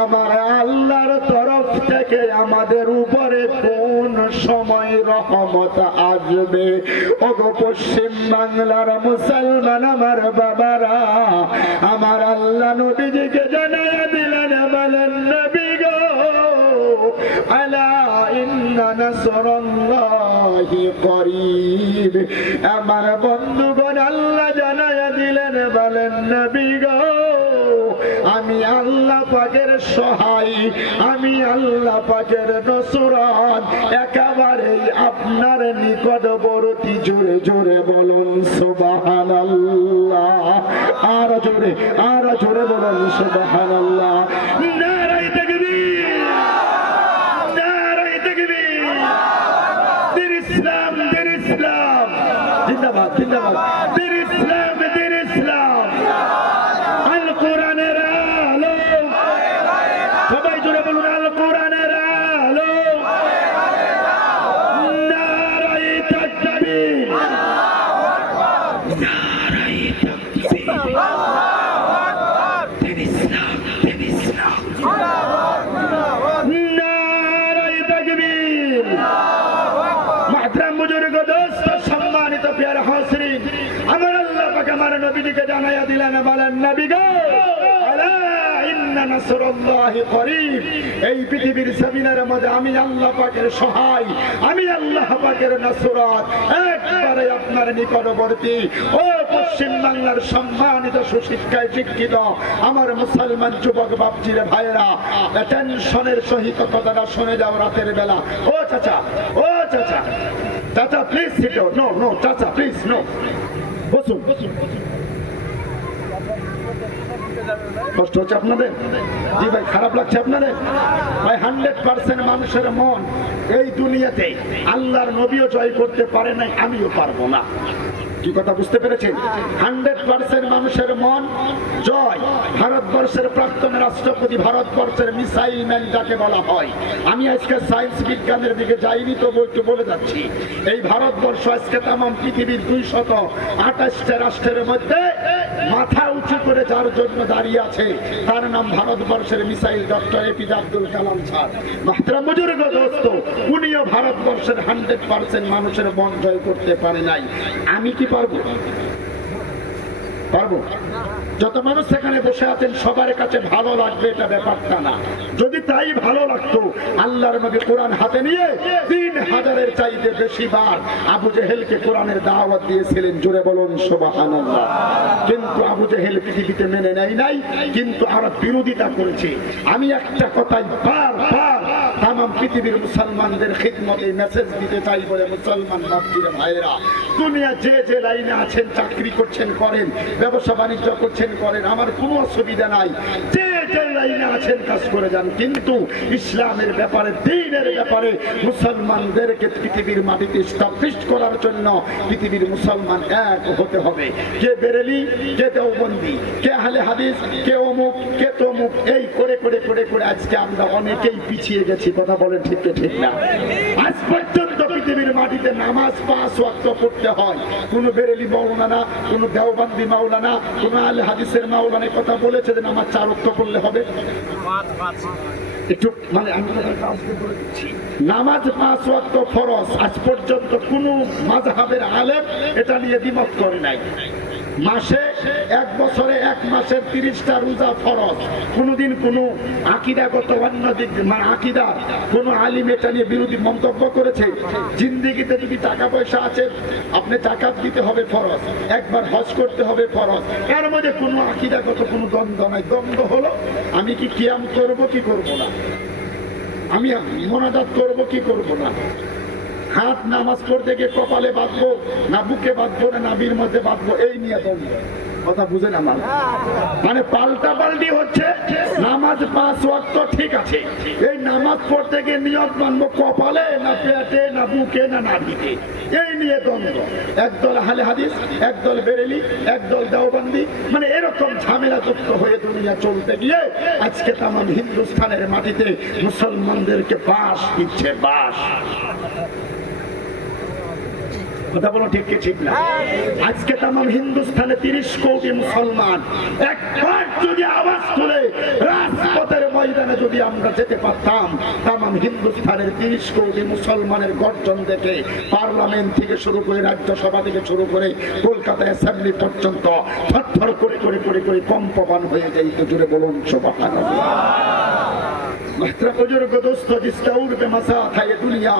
আমার আল্লাহর তরফ থেকে আমাদের উপরে কোন সময় রহমত আসবে। ওগো পশ্চিম বাংলার মুসলমান আমার বাবারা, আমার আল্লাহ নবীজিকে জানাইয়া দিলেন, বলেন নবী গো আলা ইন্না নাসরাল্লাহি করিব। আমার বন্ধুগণ আল্লাহ জানাইয়া দিলেন, বলেন নবী গো আমি আল্লাহ পাকের সহায়, আমি আল্লাহ পাকের নসরত একেবারেই আপনার নিকটবর্তী। জোরে জোরে বলুন সুবহানাল্লাহ। আর জোরে বলুন সুবহানাল্লাহ। নারায়ে তাকবীর, নারায়ে তাকবীর। দিন ইসলাম, দিন ইসলাম জিন্দাবাদ, জিন্দাবাদ। দিন ইসলাম, দিন ইসলাম। আল কোরআনের আলো, সবাই জোরে বলুন আল কোরআনের আলো। নারায়ে তাকবীর, নারায়ে তাকবীর। দিন ইসলাম, দিন ইসলাম। নারায়ে তাকবীর। মুহতারাম বুজুর্গ দোস্ত সম্মানিত প্যারা হাজরিন, আমার আল্লাহ পাক আমার নবীকে জানাইয়া দিলেন, বলেন নবী গো আলা ইন্না নাসরাল্লাহি করিব। এই পৃথিবীর জমিনের মধ্যে আমি আল্লাহ পাকের সহায়, আমি আল্লাহ পাকের নসরত একবারে আপনার নিকটবর্তী। ও পশ্চিম বাংলার সম্মানিত সুশিক্ষায় শিক্ষিত আমার মুসলমান যুবক বাপজির ভাইয়েরা, টেনশনের সহিত কথাটা শুনে যাও রাতের বেলা। ও চাচা, ও চাচা, চাচা please sit down. No no চাচা প্লিজ নো, বসুন। কষ্ট হচ্ছে আপনাদের? জি ভাই, খারাপ লাগছে আপনাদের? ভাই 100% মানুষের মন এই দুনিয়াতে আল্লাহর নবীও জয় করতে পারে নাই, আমিও পারবো না। কি কথা বুঝতে পেরেছেন? 100% মানুষের মন জয়। ভারতবর্ষের প্রাক্তন রাষ্ট্রপতি, ভারতবর্ষের মিসাইল ম্যান যাকে বলা হয়, আমি আজকে সায়েন্স বিজ্ঞানের দিকে যাইনি, তবু একটু বলে যাচ্ছি। এই ভারতবর্ষ আজকে তাম পৃথিবীর 228টা রাষ্ট্রের মধ্যে মাথা উঁচু করে যার জন্য দাঁড়িয়ে আছে তার নাম ভারতবর্ষের missile doctor APJ Abdul Kalam sir. মাহতারাম বুজুর্গ দোস্ত, উনিও ভারতবর্ষের 100% মানুষের মন জয় করতে পারে নাই। আমি কি পারবো? পারবো? যত মানুষ সেখানে বসে আছেন সবার কাছে ভালো লাগবে এটা ব্যাপারটা না। যদি তাই ভালো লাগতো আল্লাহর নবী কোরআন হাতে নিয়ে 3000-এর চাইতে বেশি বার আবু জেহেলকে কোরআনের দাওয়াত দিয়েছিলেন। জোরে বলুন সুবহানাল্লাহ। কিন্তু আবু জেহেল পৃথিবীতে মেনে নেয় নাই, কিন্তু আরব বিরোধিতা করেছে। আমি একটা কথাই বারবার তাম পৃথিবীর মুসলমানদের খিদমতে মেসেজ দিতে চাই বলে মুসলমান বাপজিরা ভাইয়েরা, দুনিয়া যে যে লাইনে আছেন, চাকরি করছেন করেন, ব্যবসা বাণিজ্য করছেন করেন, আমার কোনো অসুবিধা নাই। যে যে লাইনে আছেন কাজ করে যান, কিন্তু ইসলামের ব্যাপারে, দ্বীনের ব্যাপারে মুসলমানদেরকে পৃথিবীর মাটিতে স্টাবলিশ করার জন্য পৃথিবীর মুসলমান এক হতে হবে। কে বেরেলি, কে দেওবন্দি, কে আহলে হাদিস, কে অমুক, কে তমুক, এই করে করে করে করে আজকে আমরা অনেকেই পিছিয়ে গেছি। কথা বলেন ঠিক ঠিক না? আজ পর্যন্ত পৃথিবীর মাটিতে নামাজ 5 ওয়াক্ত পড়তে হয়। কোন বেরেলি মাওলানা, কোন দেওবন্দি মাওলানা, কোন আহলে হাদিসের মাওলানা কথা বলেছে যে নামাজ 4 ওয়াক্ত পড়লে হবে? একটু মানে আমি নামাজ 5 ওয়াক্ত ফরজ। আজ পর্যন্ত কোন মাযহাবের আলেম এটা নিয়ে দ্বিমত করে নাই। মাসে 1 বছরে 1 মাসের 30টা রোজা ফরজ। কোনদিন কোন আকীদাগত অন্য দিক মানে আকীদা কোন আলিম এটা নিয়ে বিরোধী মন্তব্য করেছে? জিন্দেগিতে যদি টাকা পয়সা আছে আপনি যাকাত দিতে হবে ফরজ, একবার হজ করতে হবে ফরজ। এর মধ্যে কোনো আকীদাগত কোনো দ্বন্দ্ব নাই। দ্বন্দ্ব হলো আমি কি কিয়াম করব কি করব না, আমি মোনাজাত করব কি করব না, হাত নামাজ পড়তে গিয়ে কপালে বাঁধবো না বুকে বাঁধবো না নাভির মধ্যে বাঁধবো, এই নিয়ে দ্বন্দ্ব। কথা বুঝেন আমার? মানে পাল্টা পাল্টি হচ্ছে। নামাজ 5 ওয়াক্ত ঠিক আছে, এই নামাজ পড়তে গিয়ে নিয়ত মানবো কপালে না পেটে না বুকে না নাভিতে, এই নিয়ে দ্বন্দ্ব। একদল আহলে হাদিস, একদল বেরেলি, একদল দেওবন্দি, মানে এরকম ঝামেলা যুক্ত হয়ে দুনিয়া চলতে গিয়ে আজকে তাম হিন্দুস্তানের মাটিতে মুসলমানদেরকে বাস দিচ্ছে, বাস। কথা বলো ঠিক কি ঠিক না? আজকে তাম হিন্দুস্তানে 30 কোটি মুসলমান একবার যদি আওয়াজ তুলে রাজপথের ময়দানে যদি আমরা যেতে পারতাম, তাম হিন্দুস্তানের 30 কোটি মুসলমানের গর্জন দেখে পার্লামেন্ট থেকে শুরু করে রাজ্যসভা থেকে শুরু করে কলকাতা অ্যাসেম্বলি পর্যন্ত থরথর করে করে করে করে কম্পমান হয়ে যাইত। জুড়ে বলুন সুবহানাল্লাহ। बुजुर्ग दोस्तों, जिस दौर पे मसा था ये दुनिया,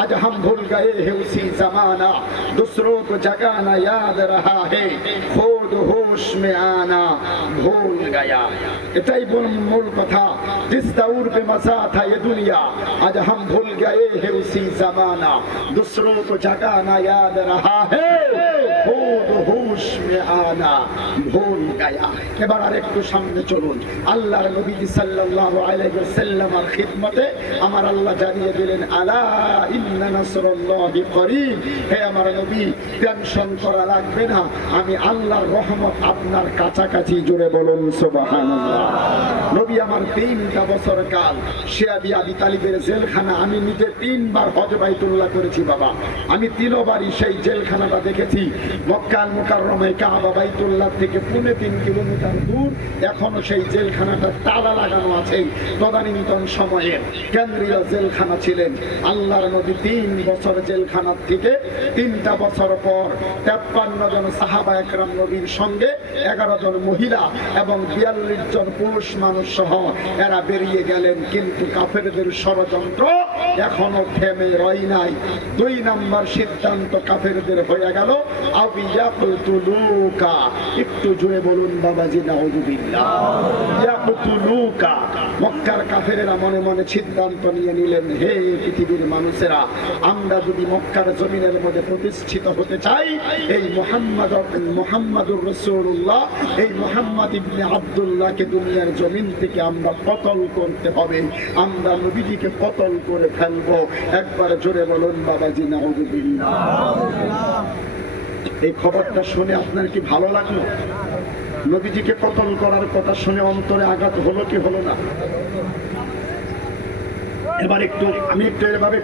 आज हम भूल गए हैं उसी जमाना। दूसरों को जगाना याद रहा है, खुद होश में आना भूल गया। এটাই মূল কথা। जिस दौर पे मसा था ये दुनिया, आज हम भूल गए हैं उसी जमाना। दूसरों को जगाना याद रहा है, खुद होश में आना भूल गया। এবার আরেকটু সামনে চলুন। আল্লাহর নবী সাল্লাল্লাহু আলাইহি ওয়াসাল্লামের খিদমতে আমার আল্লাহ জানিয়ে দিলেন, আলা ইন্না নাসরুল্লাহি করিব। হে আমার নবী, টেনশন করা লাগবে না, আমি আল্লাহর রহমত আপনার কাছাকাছি। জোরে বলুন সুবহানাল্লাহ। নবী আমার 3টা বছর কাল শিয়াবি আবি তালিবের জেলখানা, আমি নিজে 3 বার হজ বাইতুল্লাহ করেছি বাবা। আমি 3বারই সেই জেলখানাটা দেখেছি। মক্কা আল মুকাররমায় কাবা বাইতুল্লাহ থেকে 3.5 কিলোমিটার দূর। এখনো সেই জেলখানাটা তালা লাগানো আছে। তদানীন্তন সময়ের কেন্দ্রীয় জেলখানা ছিলেন। আল্লাহর নবী 3 বছর জেলখানার থেকে 3টা বছর পর 53 জন সাহাবা একরাম নবীর সঙ্গে 11 জন মহিলা এবং 42 জন পুরুষ মানুষ সহ এরা বেরিয়ে গেলেন। কিন্তু কাফেরদের ষড়যন্ত্র এখনো থেমে রয় নাই। 2 নম্বর সিদ্ধান্ত কাফেরদের হয়ে গেল, ইয়াকতুলুকা। একটু জোরে বলুন বাবাজি নাউযুবিল্লাহ। ইয়াকতুলুকা। মক্কার কাফেরেরা মনে মনে সিদ্ধান্ত নিয়ে নিলেন, হে পৃথিবীর মানুষেরা, আমরা যদি মক্কার জমিনের মধ্যে প্রতিষ্ঠিত হতে চাই, এই মুহাম্মাদুর রাসূলুল্লাহ, এই মুহাম্মদ ইবনে আব্দুল্লাহকে দুনিয়ার জমিন থেকে আমরা কতল করতে হবে। আমরা নবীজিকে কতল করে ফেলবো। একবার জোরে বলুন বাবাজি নাউযুবিল্লাহ। এই খবরটা শুনে আপনার কি ভালো লাগলো? নবীজিকে কতল করার কথা শুনে অন্তরে আঘাত হলো কি হলো না? এবার একটু আমি একটু এভাবে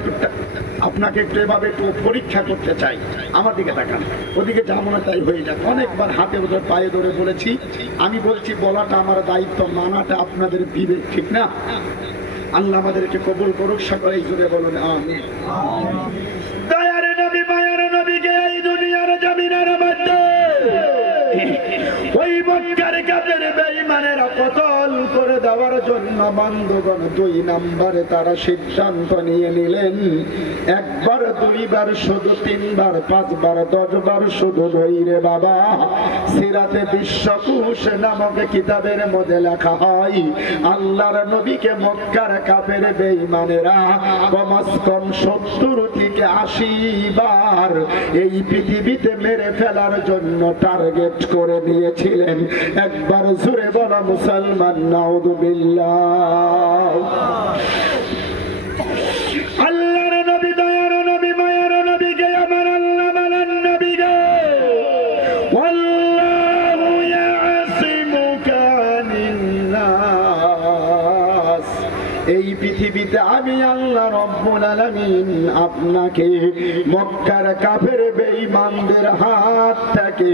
আপনাকে একটু এভাবে একটু পরীক্ষা করতে চাই। আমার দিকে তাকান, ওদিকে যা মনে তাই হয়ে যাক। অনেকবার হাতে ধরে পায়ে ধরে বলেছি, আমি বলছি বলাটা আমার দায়িত্ব, মানাটা আপনাদের বিবেক, ঠিক না? আল্লাহ আমাদেরকে কবুল করুক, সকলেই জুড়ে বলুন আমিন। দয়ার নবী মায়ার নবীকে এই দুনিয়ার জমিনের মধ্যে ওই মক্কার কাফের বেঈমানেরা কতল করে দেওয়ার জন্য বন্ধুগণ 2 নম্বরে তারা সিদ্ধান্ত নিয়ে নিলেন, একবার, দুইবার, শুধু 3 বার, 5 বার, 10 বার শুধু ধৈরে বাবা। সিরাতে বিশ্বকোষ নামক কিতাবের মধ্যে লেখা হয়, আল্লাহর নবীকে মক্কার কাফের বেঈমানেরা কমস কম 70 থেকে 80 বার এই পৃথিবীতে মেরে ফেলার জন্য টার্গেট করে নিয়েছিলেন। একবার জোরে বলো মুসলমান নাউযুবিল্লাহ। আল্লাহর নবী, দয়ার নবী, মায়ার নবীকে আমার আল্লাহ মানান নবীকে, ওয়াল্লাহু ইয়াসিমুকা মিনাস। এই পৃথিবীতে আমি আল্লাহ রব্বুল আলামিন আপনাকে মক্কার কাফের বেঈমানদের হাত থেকে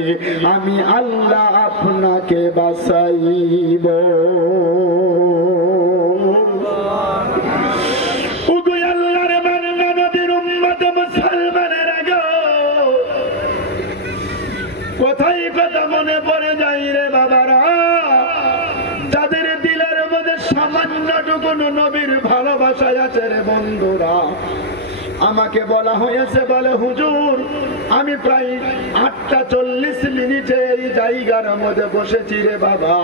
আমি আল্লাহ আপনাকে বাঁচাইব। ওগো আল্লাহর বান্দা নবীর উম্মত মুসলমানেরা গো, কোথায় কথা মনে পড়ে যায় রে বাবারা, যাদের দিলের মধ্যে সামান্যটুকু নবীর ভালোবাসায় আছে রে বন্ধুরা। আমাকে বলা হয়েছে, বলে হুজুর আমি প্রায় 8টা 40 এই জায়গার মধ্যে বসেছি রে বাবা,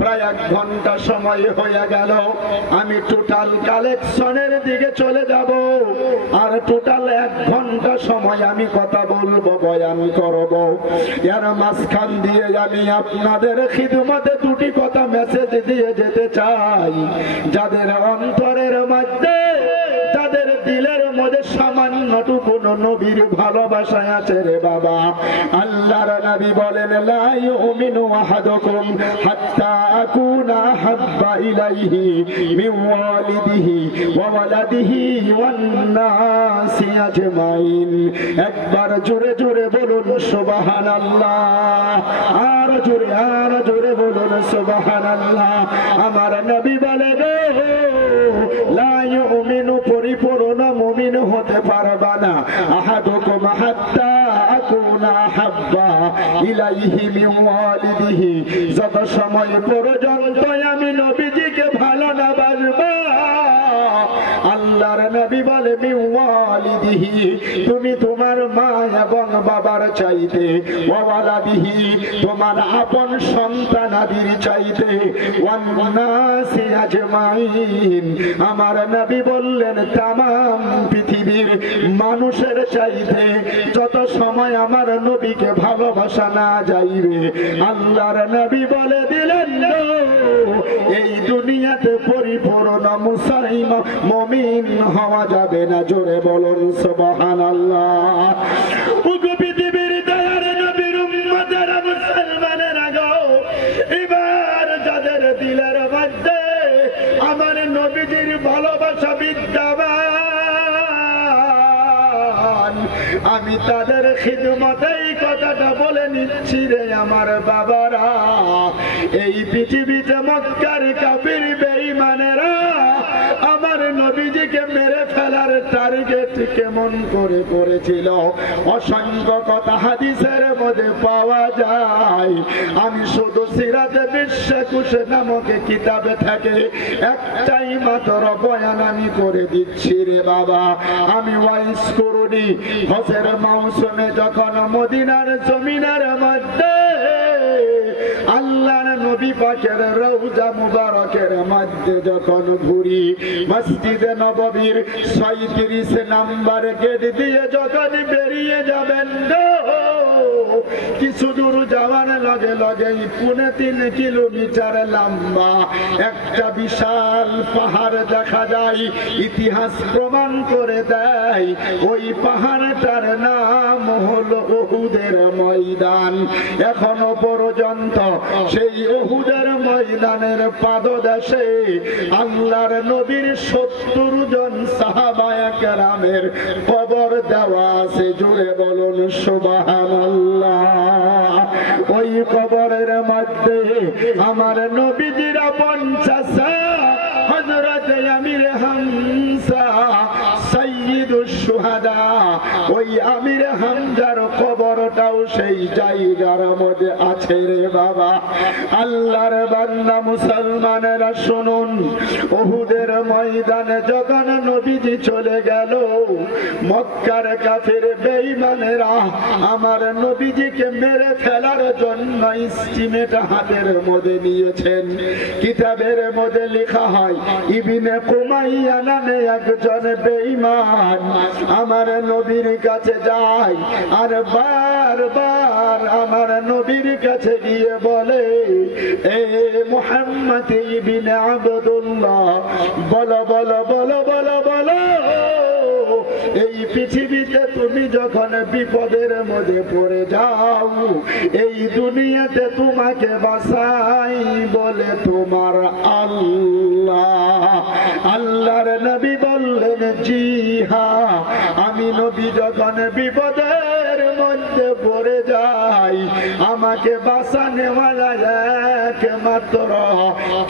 প্রায় 1 ঘন্টা সময় হয়ে গেল। আমি টোটাল কালেকশনের দিকে চলে যাব, আর টোটাল 1 ঘন্টা সময় আমি কথা বলবো, বয়ান করব। এর মাঝখান দিয়ে আমি আপনাদের খিদমতে 2টি কথা মেসেজ দিয়ে যেতে চাই। যাদের অন্তরের মধ্যে, যাদের দিলের মধ্যে সামান্যটুকু নবীর ভালোবাসা আছে রে বাবা, আল্লাহর নবী বলেন, লা ইউমিনু আহাদুকুম হাত্তা আকুনা হাব্বা ইলাইহি মিন ওয়ালিদিহি ওয়া ওয়ালাদিহি ওয়ান নাসি আজমাইন। একবার জোরে জোরে বলুন সুবহানাল্লাহ, আর জোরে বলুন সুবহানাল্লাহ। আমার নবী বলে গো, লা ইউমিনু পরিপূর্ণ মুমিন হতে পারবা না, আহাদুকুম হাত্তা আকুনা হাব্বা ইলাইহি মিন ওয়ালিদিহি, যত সময় পর্যন্ত আমি নবীজিকে ভালো না বাসবো। আল্লাহর নবী বলে, মিন ওয়ালিদিহি, তুমি তোমার মা এবং বাবার চাইতে, ওয়া ওয়ালাদিহি, তোমার আপন সন্তানাদির চাইতে, ওয়ান নাসি আজমাইন, আমার নবী বললেন তামাম পৃথিবীর মানুষের চাইতে যত সময় আমার নবীকে ভালোবাসা না যাইবে, আল্লাহর নবী বলে দিলেন এই দুনিয়াতে পরিপূর্ণ মুসলমান মুমিন হওয়া যাবে না। জোরে বলুন সুবহানাল্লাহ। ওগো পৃথিবীর দয়ার নবীর উম্মতেরা মুসলমানেরা গো, এবার যাদের দিলের মধ্যে আমার নবীজির ভালোবাসা বিদ্যমান, আমি তাদের খিদমতে এই কথাটা বলে নিচ্ছি রে আমার বাবারা, এই পৃথিবীতে মক্কার কাফির বেঈমানেরা আমার নবীজিকে মেরে ফেলার টার্গেট কেমন করে করেছিল, অসংখ্য কথা হাদিসের মধ্যে পাওয়া যায়। আমি শুধু সিরাতে বিশ্বকোষ নামক কিতাবে থেকে একটাই মাত্র বয়ান আমি করে দিচ্ছি রে বাবা। আমি ওয়াইস করুনি, হজের মৌসুমে যখন মদিনার জমিনের মধ্যে আল্লাহর নবী পাকের রওজা মুবারকের মধ্যে যখন ঘুরি, মসজিদে নববীর ৩৬ নাম্বার গেট দিয়ে যখন বেরিয়ে যাবেন, কিছু দূর যাওয়ার লগে লগে ৩.৫ কিলোমিটার লম্বা একটা বিশাল পাহাড় দেখা যায়। ইতিহাস প্রমাণ করে দেয় ওই পাহাড় পাহাড়টার নাম হলো উহুদের ময়দান। এখনো পর্যন্ত সেই উহুদের ময়দানের পাদদেশে আল্লাহর নবীর 70 জন সাহাবায়ে কেরামের কবর দেওয়া আছে। জুড়ে বলুন সুবহানাল্লাহ। ওই কবরের মধ্যে আমার নবীজির আপন চাচা হযরত আমির হামজা সাইয়্যিদুশ শুহাদা, ওই আমির হামজার কবরটাও সেই জায়গার মধ্যে আছে রে বাবা। আল্লাহর বান্দা মুসলমানেরা শুনুন, উহুদের ময়দানে যখন নবীজি চলে গেল, মক্কার কাফির বেঈমানেরা আমার নবীজিকে মেরে ফেলার জন্য ইস্টিমেট হাতের মধ্যে নিয়েছেন। কিতাবের মধ্যে লেখা হয় ইবনে কুমাইয়া নামে একজন বেঈমান আমার নবীর কাছে যায় আর বারবার আমার নবীর কাছে গিয়ে বলে, এ মুহাম্মদ ইবনে আব্দুল্লাহ, বলো বলো বলো বলো বলো, এই পৃথিবীতে তুমি যখন বিপদের মধ্যে পড়ে যাও, এই দুনিয়াতে তোমাকে বাঁচাই বলে তোমার আল্লাহ। আল্লাহর নবী বললেন, জি হ্যাঁ, আমি নবী যখন বিপদের মধ্যে পড়ে যাই, আমাকে বাঁচানেওয়ালা একমাত্র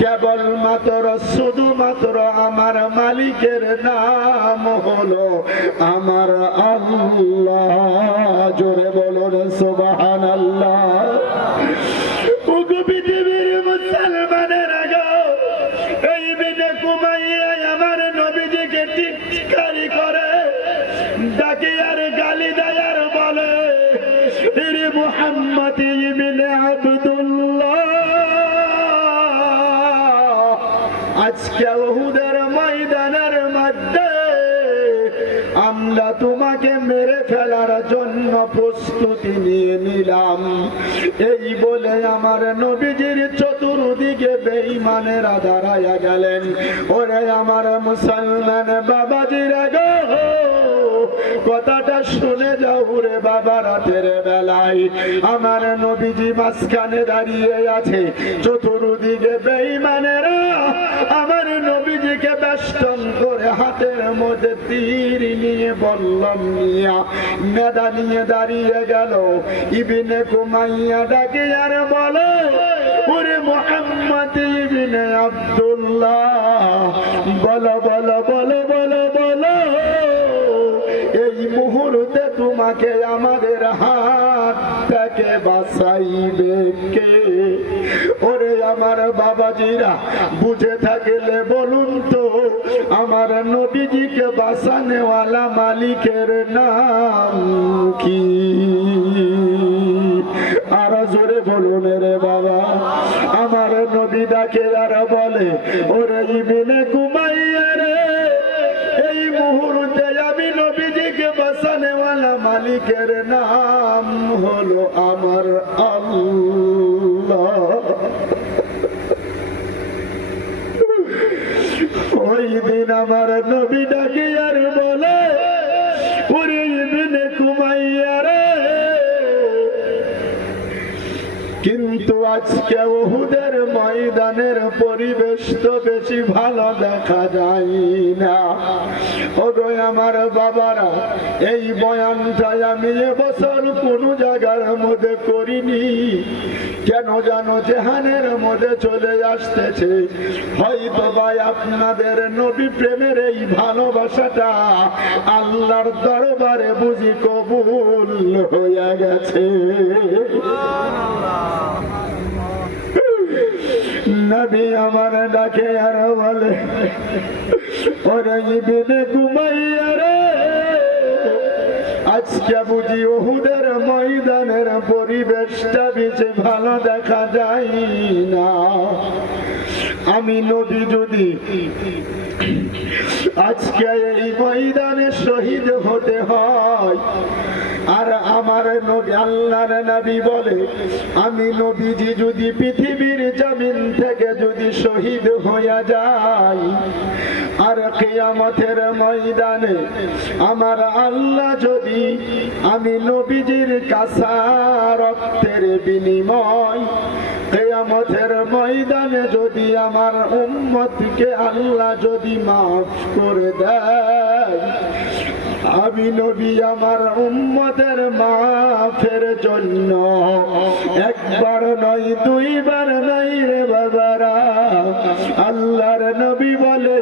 কেবলমাত্র শুধুমাত্র আমার মালিকের নাম হলো আমার আল্লাহ। জোরে বলুন সুবহানাল্লাহ। পৃথিবীর মুসলমানেরা গো, এই বিনে কুমাইয়া আমার নবীজিকে টিটকারি করে, ডাকে আর গালি দেয় আর বলে, রে মুহাম্মদ ইবনে আব্দুল্লাহ, আজকে উহুদের ময়দানের মধ্যে আমরা তোমাকে মেরে ফেলার জন্য প্রস্তুতি নিয়ে নিলাম। এই বলে আমার নবীজির চতুর্দিকে বেঈমানেরা দাঁড়ায়া গেলেন। ওরে আমার মুসলমান বাবাজিরা গো, কথাটা শুনে যাও রে বাবা। রাতের বেলায় আমার নবীজি মাঝখানে দাঁড়িয়ে আছে, চতুর্দিকে বেঈমানেরা আমার নবীজিকে বেষ্টন করে হাতের মধ্যে তীর নিয়ে বললাম নিয়া মেদা নিয়ে দাঁড়িয়ে গেল। ইবনে কুমাইয়া ডাকে আর বলে, ওরে মুহাম্মদ ইবনে আব্দুল্লাহ, বলো বলো বলো বলো বলো, এই মুহূর্তে তোমাকে আমাদের হাত থেকে বাঁচাইবে কে? ওরে আমার বাবাজিরা, বুঝে থাকলে বলুন তো, আমার নবীজিকে বাঁচানেওয়ালা মালিকের নাম কি? আর জোরে বলুন রে বাবা। আমার নবী ডাকে আর বলে, ওরে ইবনে কুমাইয়া রে, এই মুহূর্তে আমি নবীজিকে বাঁচানেওয়ালা মালিকের নাম হলো আমার আল্লাহ। ওই দিন আমার নবী ডাকে আর বলে, ওরে ইবনে কুমাইয়া রে, কিন্তু আজকে উহুদের ময়দানের পরিবেশ তো বেশি ভালো দেখা যায় না। ওগো আমার বাবারা, এই বয়ানটা আমি এবছর কোন জায়গার মধ্যে করিনি, কেন জানো জেহানের মধ্যে চলে আসতেছে। হয়তো ভাই আপনাদের নবী প্রেমের এই ভালোবাসাটা আল্লাহর দরবারে বুঝি কবুল হয়ে গেছে। নবী আমার ডাকে আর বলে, ওরে ইবনে কুমাইয়া রে, আজকে বুঝি উহুদের ময়দানের পরিবেশটা বেশি ভালো দেখা যায় না। আমি নবী যদি আজকে এই ময়দানে শহীদ হতে হয়, আর আমার নবী আল্লাহর নবী বলে, আমি নবীজি যদি পৃথিবীর জমিন থেকে যদি শহীদ হয়ে যাই, আর কিয়ামতের ময়দানে আমার আল্লাহ যদি আমি নবীজির কাঁচা রক্তের বিনিময় কিয়ামতের ময়দানে যদি আমার উম্মতকে আল্লাহ যদি মাফ করে দেয়, আমি নবী আমার উম্মতের মাফের জন্য একবার নয় দুইবার নয় রে বাবারা, আল্লাহর নবী বলে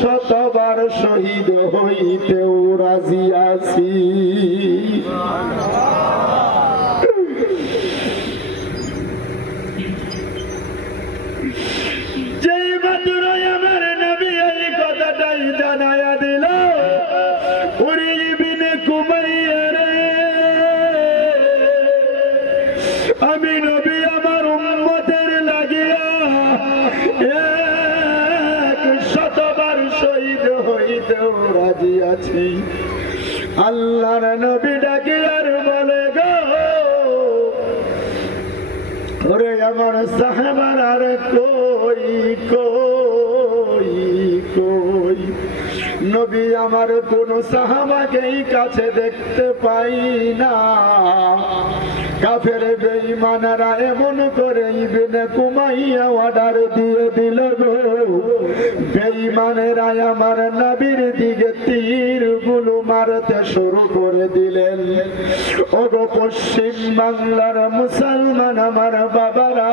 100বার শহীদ হইতেও রাজি আছি। যেই মাত্র আমার নবী এই কথাটাই জানায়া দিল, ওরে ইবনে কুমাইয়া রে, আমি নবী আমার উম্মতের লাগিয়া 100বার শহীদ হইতেও রাজি আছি। আল্লাহর নবী ডাকি আর বলে গো, ওরে আমার সাহাবারা রে, কই কই কই, নবী আমার কোন সাহাবাকেই কাছে দেখতে পাই না। কাফের বেঈমানরা এমন করে ইবনে কুমাইয়া অর্ডার দিয়ে দিল গো, বেঈমানেরা আমার নবীর দিকে তীরগুলো মারতে শুরু করে দিলেন। ওগো পশ্চিম বাংলার মুসলমান আমার বাবারা,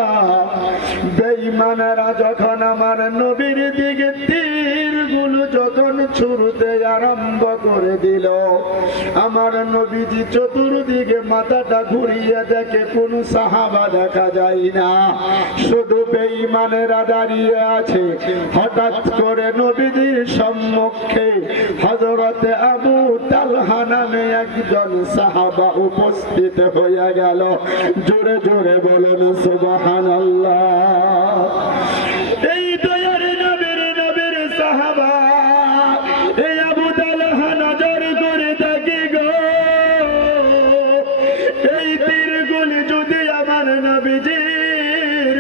বেঈমানেরা যখন আমার নবীর দিকে তীরগুলো যখন ছুড়তে আরম্ভ করে দিল, আমার নবীজি চতুর্দিকে মাথাটা ঘুরিয়ে দেখে কোন সাহাবা দেখা যায় না, শুধু বেঈমানেরা দাঁড়িয়ে আছে। হঠাৎ করে নবীজির সম্মুখে হযরতে আবু তালহা নামে একজন সাহাবা উপস্থিত হয়ে গেল। জোরে জোরে বলেন সুবহানাল্লাহ। এই দয়ার নবীর সাহাবা এই আবু তালহা নজর করে দেখি গো, এই তীরগুলি যদি আমার নবীজির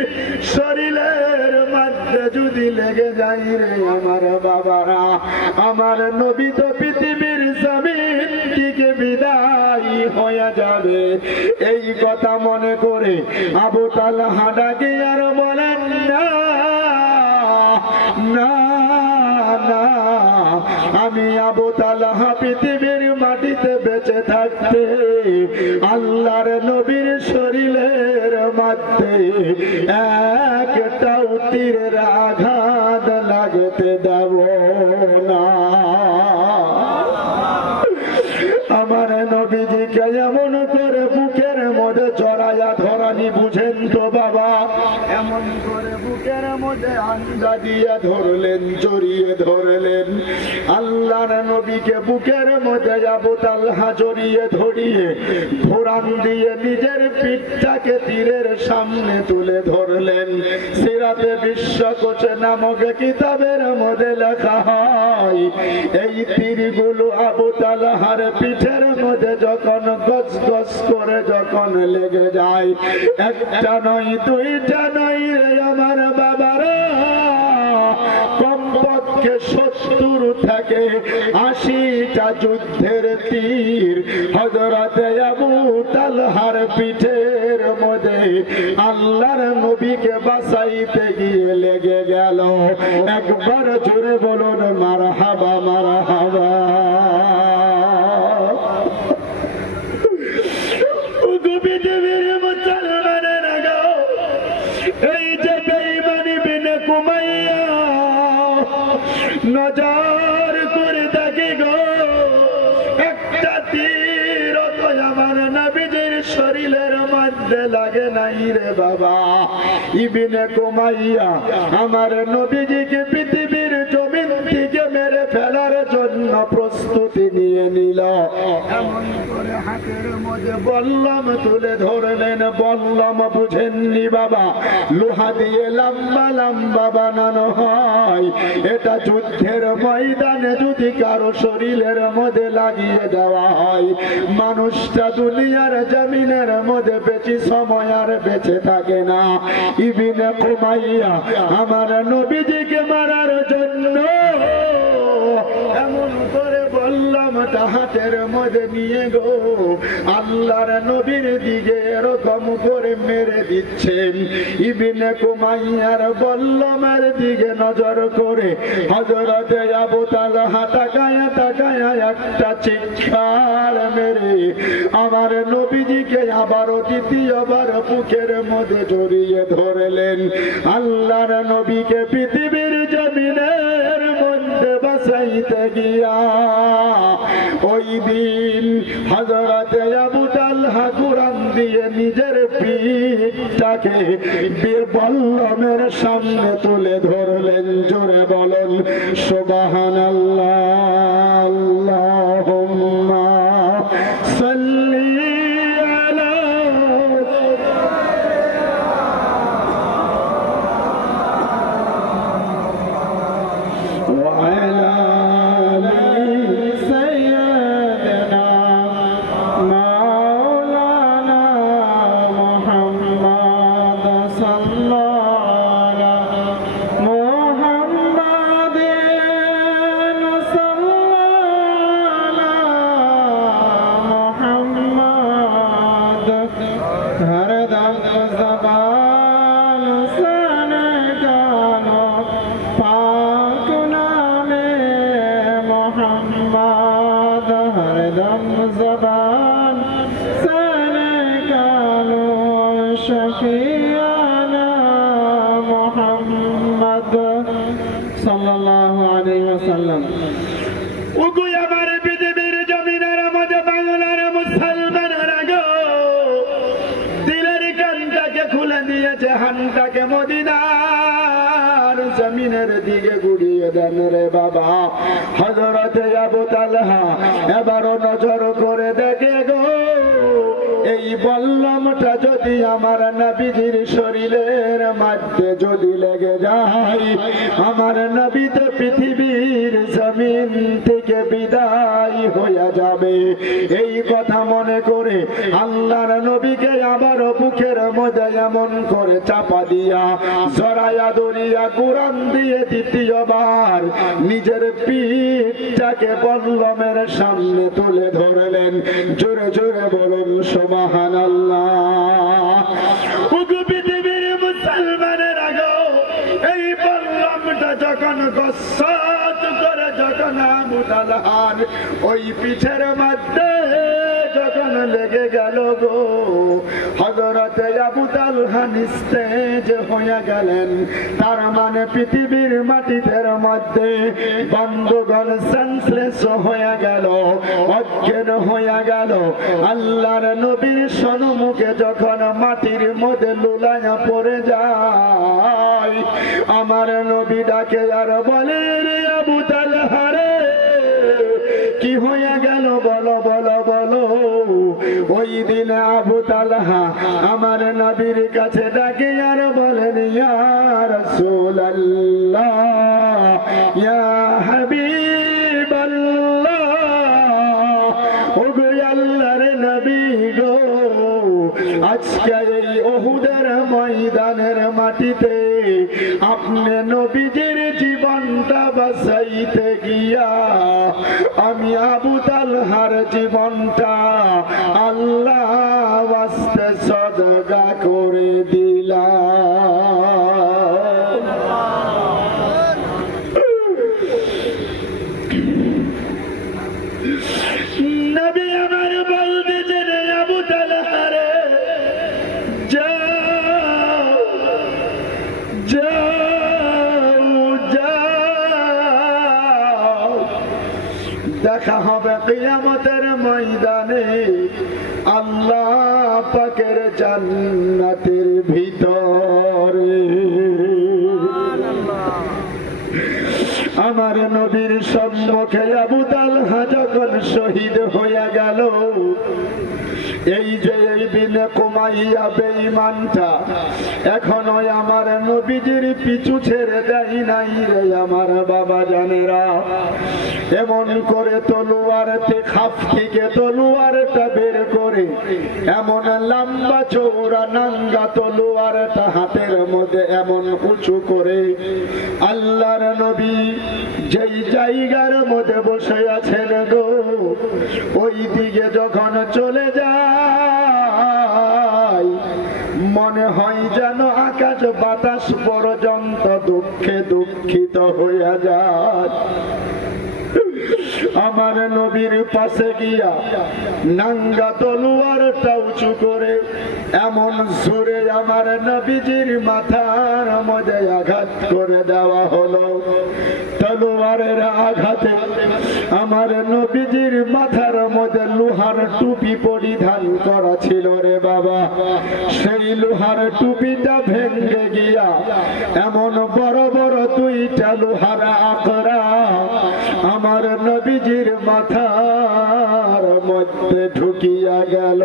শরীরের মধ্যে যদি লেগে যায় রে আমার বাবারা, আমার নবী তো পৃথিবীর জমিন থেকে বিদায় হয়ে যাবে। এই কথা মনে করে আবু তালহা ডাকে আর বলেন না না না, আমি আবু তালহা পৃথিবীর মাটিতে বেঁচে থাকতে আল্লাহর নবীর শরীরের মধ্যে একটাও তীরের আঘাত লাগতে দেব না। আমার নবীজিকে এমন করে বুকের মধ্যে জড়াইয়া ধরানি, বুঝেন তো বাবা, এমন করে বুকের মধ্যে আঞ্জা দিয়ে ধরলেন, জড়িয়ে ধরলেন। আল্লাহর নবীকে বুকের মধ্যে আবু তালহা জড়িয়ে ধরিয়ে ঘোরান দিয়ে নিজের পিঠটাকে তীরের সামনে তুলে ধরলেন। সিরাতে বিশ্বকোষ নামক কিতাবের মধ্যে লেখা হয়, এই তীরগুলো আবু তালহার পিঠের মধ্যে যখন গজ গজ করে যখন লেগে যায়, একটা নয় দুইটা নয় রে আমার বাবারা, কমপক্ষে 70 থেকে 80টা যুদ্ধের তীর হযরতে আবু তালহার পিঠের মধ্যে আল্লাহর নবীকে বাঁচাইতে গিয়ে লেগে গেল। একবার জোরে বলুন মারহাবা মারহাবা। এই যে বেঈমানি বিনে কুমাইয়া নজর করে দেখি গো, একটা তীর তো আমার নবীজির শরীরের মধ্যে লাগে নাই রে বাবা। ইবনে কুমাইয়া আমার নবীজিকে পৃথিবীর জমিন থেকে মেরে ফেলার জন্য প্রস্তুতি নিয়ে নিল। এমন করে হাতের মধ্যে বল্লম তুলে ধরলেন। বল্লম বুঝেননি বাবা, লোহা দিয়ে লম্বা লম্বা বানানো হয়। এটা যুদ্ধের ময়দানে যদি কারো শরীরের মধ্যে লাগিয়ে দেওয়া হয়, মানুষটা দুনিয়ার জমিনের মধ্যে বেশি সময় আর বেঁচে থাকে না। ইবনে কুমাইয়া আমার নবীজিকে মারার জন্য বল্লমটা হাতের মধ্যে নিয়ে গো আল্লাহর নবীর দিকে এরকম করে মেরে দিচ্ছেন। ইবনে কুমাইয়ার বল্লমের দিকে নজর করে হযরতে আবু তালহা তাকায়া তাকায়া একটা চিৎকার মেরে আমার নবীজিকে আবারও দ্বিতীয়বার বুকের মধ্যে জড়িয়ে ধরলেন। আল্লাহর নবীকে পৃথিবীর জমিনের মধ্যে বাঁচাইতে গিয়া ওই দিন হযরতে আবু তালহা কুরআন দিয়ে নিজের পিঠটাকে বীর বল্লমের সামনে তুলে ধরলেন। জোরে বলুন সুবহানাল্লাহ। আল্লাহুম্মা সাল্লি আলা ওয়া আলা সাল্লাল্লাহু আলাইহি ওয়াসাল্লাম। ওগো আমার পৃথিবীর জমিনের মধ্যে বাংলার মুসলমানেরা গো দিলের কানটাকে খুলে দিয়েছে, হানটাকে মদিনার জমিনের দিকে ঘুরিয়ে দেন রে বাবা। হযরতে আবু তালহা এবারও নজর করে দেখে গো এই বল্লমটা যদি আমার নবীজির শরীরের মধ্যে যদি লেগে যায় আমার নবী তো পৃথিবীর জমিন থেকে বিদায় হয়ে যাবে। এই কথা মনে করে আল্লাহর নবীকে আবার বুকের মধ্যে এমন করে চাপা দিয়া জড়ায়া ধরিয়া কুরআন দিয়ে দ্বিতীয়বার নিজের পিঠটাকে বল্লমের সামনে তুলে ধরলেন। জোরে জোরে বলুন সুবহানাল্লাহ। ওগো পৃথিবীর মুসলমানেরা গো এই বল্লমটা যখন গসত করে যখন আবু তালহার ওই পিঠের মধ্যে যখন লেগে গেল গো হযরতে আবু তালহা নিস্তেজ হয়ে গেলেন। তার মানে পৃথিবীর মাটিতে মধ্যে বন্ধুগণ সেন্সলেস হয়ে গেল, অজ্ঞান হয়ে গেল। আল্লাহর নবীর সম্মুখে যখন মাটির মধ্যে লুলায়া পড়ে যায় আমার নবী ডাকে আর বলে রে আবু তালহা রে কি হয়ে গেল বলো বলো বলো। ওই দিন আবু তালহা আমার নবীর কাছে ডাকে আর বলেন ইয়া রাসূলুল্লাহ ইয়া হাবিবাল্লাহ, ওগো আল্লাহর নবী গো আজকে এই উহুদের ময়দানের মাটিতে আপনি নবীজির জীবনটা বাঁচাইতে গিয়া আমি আবু তালহার জীবনটা আল্লাহ ওয়াস্তে সদকা করে দিলাম। নবী আমার বলতেছেন আবু তালহা রে যাও যাও যাও, দেখা হবে কিয়ামতের ময়দানে আল্লাহ পাকের জান্নাতের ভিতরে। আমার নবীর সম্মুখে আবু তালহা যখন শহীদ হয়ে গেল এই যে এই দিনে কুমাইয়া বেঈমানটা এখনো আমার নবীজির পিছু ছেড়ে দেয় নাই রে আমার বাবা জানেরা। এমন করে তলোয়ারতে খাপ থেকে তলোয়ারটা বের করে এমন লম্বা চৌড়া নাঙ্গা তলোয়ারটা হাতের মধ্যে এমন উঁচু করে আল্লাহর নবী যেই জায়গার মধ্যে বসে আছেন গো ওই দিকে যখন চলে যায় মনে হয় যেন আকাশ বাতাস পর্যন্ত দুঃখে দুঃখিত হইয়া যায়। আমার নবীর পাশে গিয়া নাঙ্গা তলোয়ারটা উঁচু করে এমন জোরে আমার নবীজির মাথার মধ্যে আঘাত করে দেওয়া হলো। তলোয়ারের আঘাতে আমার নবীজির মাথার মধ্যে লোহার টুপি পরিধান করা ছিল রে বাবা, সেই লোহার টুপিটা ভেঙে গিয়া এমন বড় বড় দুইটা লোহার আকরা আমার নবীজির মাথার মধ্যে ঢুকিয়া গেল।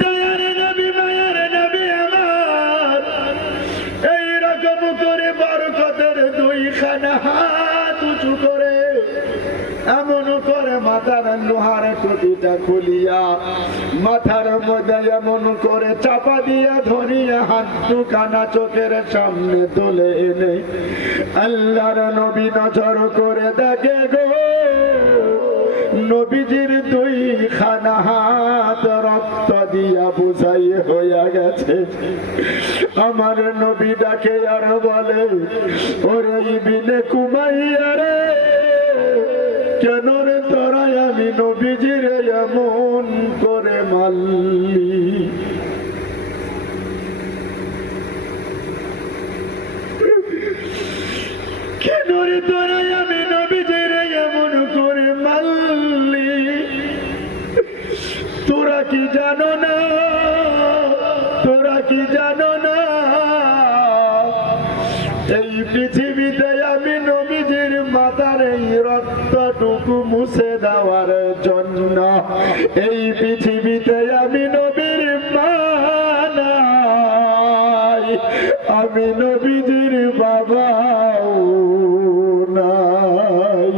দয়ার নবী মায়ার নবী আমার এইরকম করে বরকতের দুইখানা হাত উঁচু করে এমন করে মাথার লোহার টুপিটা খুলিয়া মাথার মধ্যে এমন করে চাপা দিয়া ধরিয়া হাত দুখানা চোখের সামনে তুলে এনে আল্লাহর নবী নজর করে দেখে গো নবীজির দুইখানা হাত রক্ত দিয়া বুঝাই হইয়া গেছে। আমার নবী ডাকে আর বলে ওরে ইবনে কুমাইয়া রে কেন রে তোরা আমি নবীজির এমন করে মারলি? কেন রে তোরা আমি নবীজির এমন করে মারলি? তোরা কি জানো না, তোরা কি জানো না এই পৃথিবীতে আমি নবীজির মাথার এই রক্তটুকু মুছে দেওয়ার জন্য এই পৃথিবীতে আমি নবীর মা নাই, আমি নবীজির বাবাও নাই।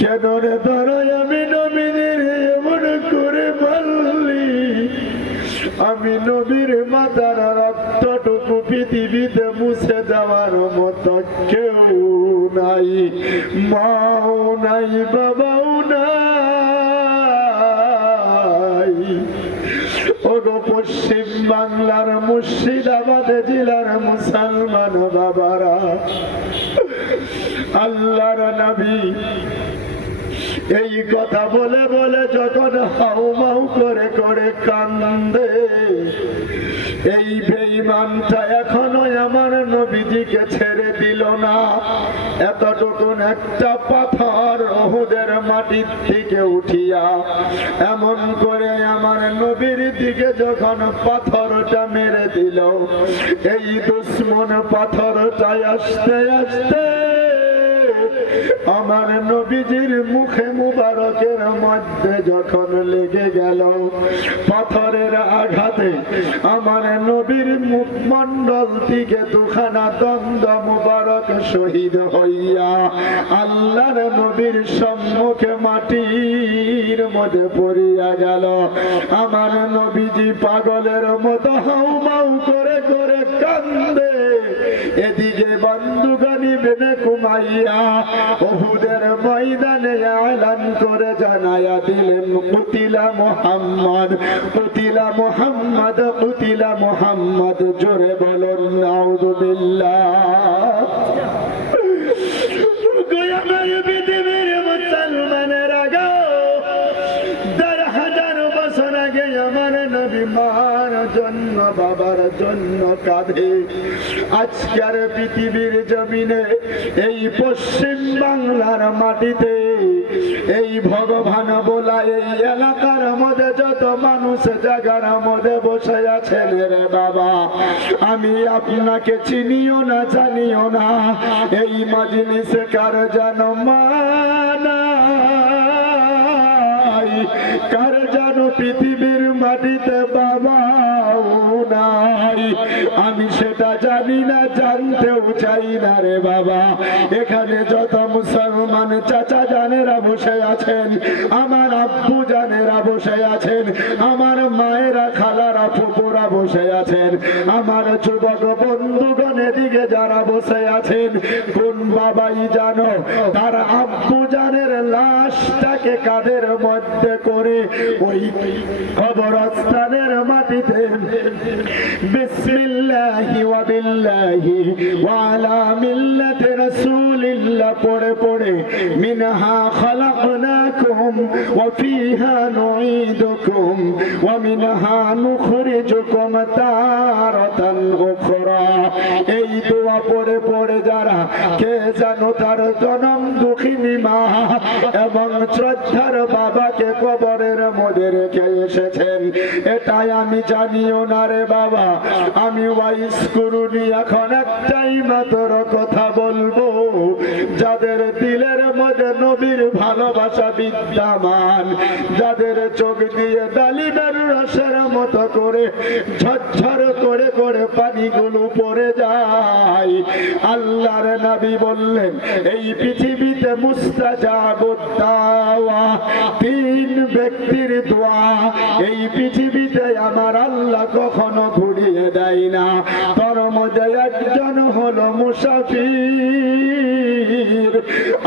কেন রে ধরো আমি নবীজির এমন করে বললি? আমি নবীর মাতার রক্তটুকু পৃথিবীতে মুছে দেওয়ার মতো কেউ নাই, মাও নাই, বাবাও নাই। ওগো পশ্চিম বাংলার মুর্শিদাবাদ জেলার মুসলমান বাবারা, আল্লাহর নবী এই কথা বলে বলে যখন হাউমাউ করে করে কান্দে, এই বেঈমানটা এখনো আমার নবীজিকে ছেড়ে দিল না। এতটুকুন একটা পাথর উহুদের মাটির থেকে উঠিয়া এমন করে আমার নবীর দিকে যখন পাথরটা মেরে দিল, এই দুশ্মন পাথরটা আস্তে আস্তে আমার নবীজির মুখে মুবারকের মধ্যে যখন লেগে গেল, পাথরের আঘাতে আমার নবীর মুখমণ্ডল থেকে দুখানা দন্দ মুবারক শহীদ হইয়া আল্লাহর নবীর সম্মুখে মাটির মধ্যে পড়িয়া গেল। আমার নবীজি পাগলের মতো হাউমাউ করে করে কান্দে, এদিকে বন্দুকানি বেনে কুমাইয়া উহুদের ময়দানে এলান করে জানায়া দিলেন কুতিলা মুহাম্মদ, কুতিলা মুহাম্মদ, কুতিলা মুহাম্মদ। জোরে বলুন নাউযুবিল্লাহ। আমার পৃথিবীর মুসলমানেরা গো, 10,000 বছর আগে আমার নবী মার জন্য বাবার জন্য কাঁদে। আজকের পৃথিবীর জমিনে এই পশ্চিম বাংলার মাটিতে এই ভগবান বলা এই এলাকার মধ্যে যত মানুষ জায়গার মধ্যে বসে আছেন রে বাবা, আমি আপনাকে চিনিও না জানিও না, এই মাজলিসে কার জানো মানা কার জানো পৃথিবীর মাটিতে বাবাও নাই, আমি সেটা জানি না, জানতেও চাই না রে বাবা। এখানে যত মুসলমান চাচা জানেরা বসে আছেন, আমার আব্বু জানেরা বসে আছেন, আমার মায়েরা খালারা ফুপুরা বসে আছেন, আমার যুবক বন্ধুগণ এদিকে যারা বসে আছেন, কোন বাবাই জানো তার আব্বু জানের লাশটাকে কাঁধের মধ্যে করে ওই কবরস্থানের মাটিতে বিসমিল্লাহি ওয়া বিল্লাহি ওয়া আলা মিল্লাতি রাসূলিল্লাহ পড়ে পড়ে মিনহা খালাকনাকুম ওয়া ফিহা নুঈদুকুম ওয়া মিনহা নুখরিজুকুম তারাতান উখরা, এই দোয়া পড়ে পড়ে যারা কে জানো তার জনম দুঃখিনী মা এবং শ্রদ্ধার বাবাকে কবরের মধ্যে রেখে এসেছেন, এটাই আমি জানিও না রে বাবা। আমি ওয়াইস করুনি, এখন একটাই মাত্র কথা বলবো, যাদের দিলের মধ্যে নবীর ভালোবাসা বিদ্যমান, যাদের চোখ দিয়ে ডালিমের রসের মতো করে ঝরঝর করে করে পানিগুলো পড়ে যায়, আল্লাহর নবী বললেন এই পৃথিবীতে মুস্তাজাবুদ দাওয়া, তিন ব্যক্তির দোয়া এই পৃথিবীতে আমার আল্লাহ কখনো ঘুরিয়ে দেয় না। তার মধ্যে একজন হলো মুসাফির।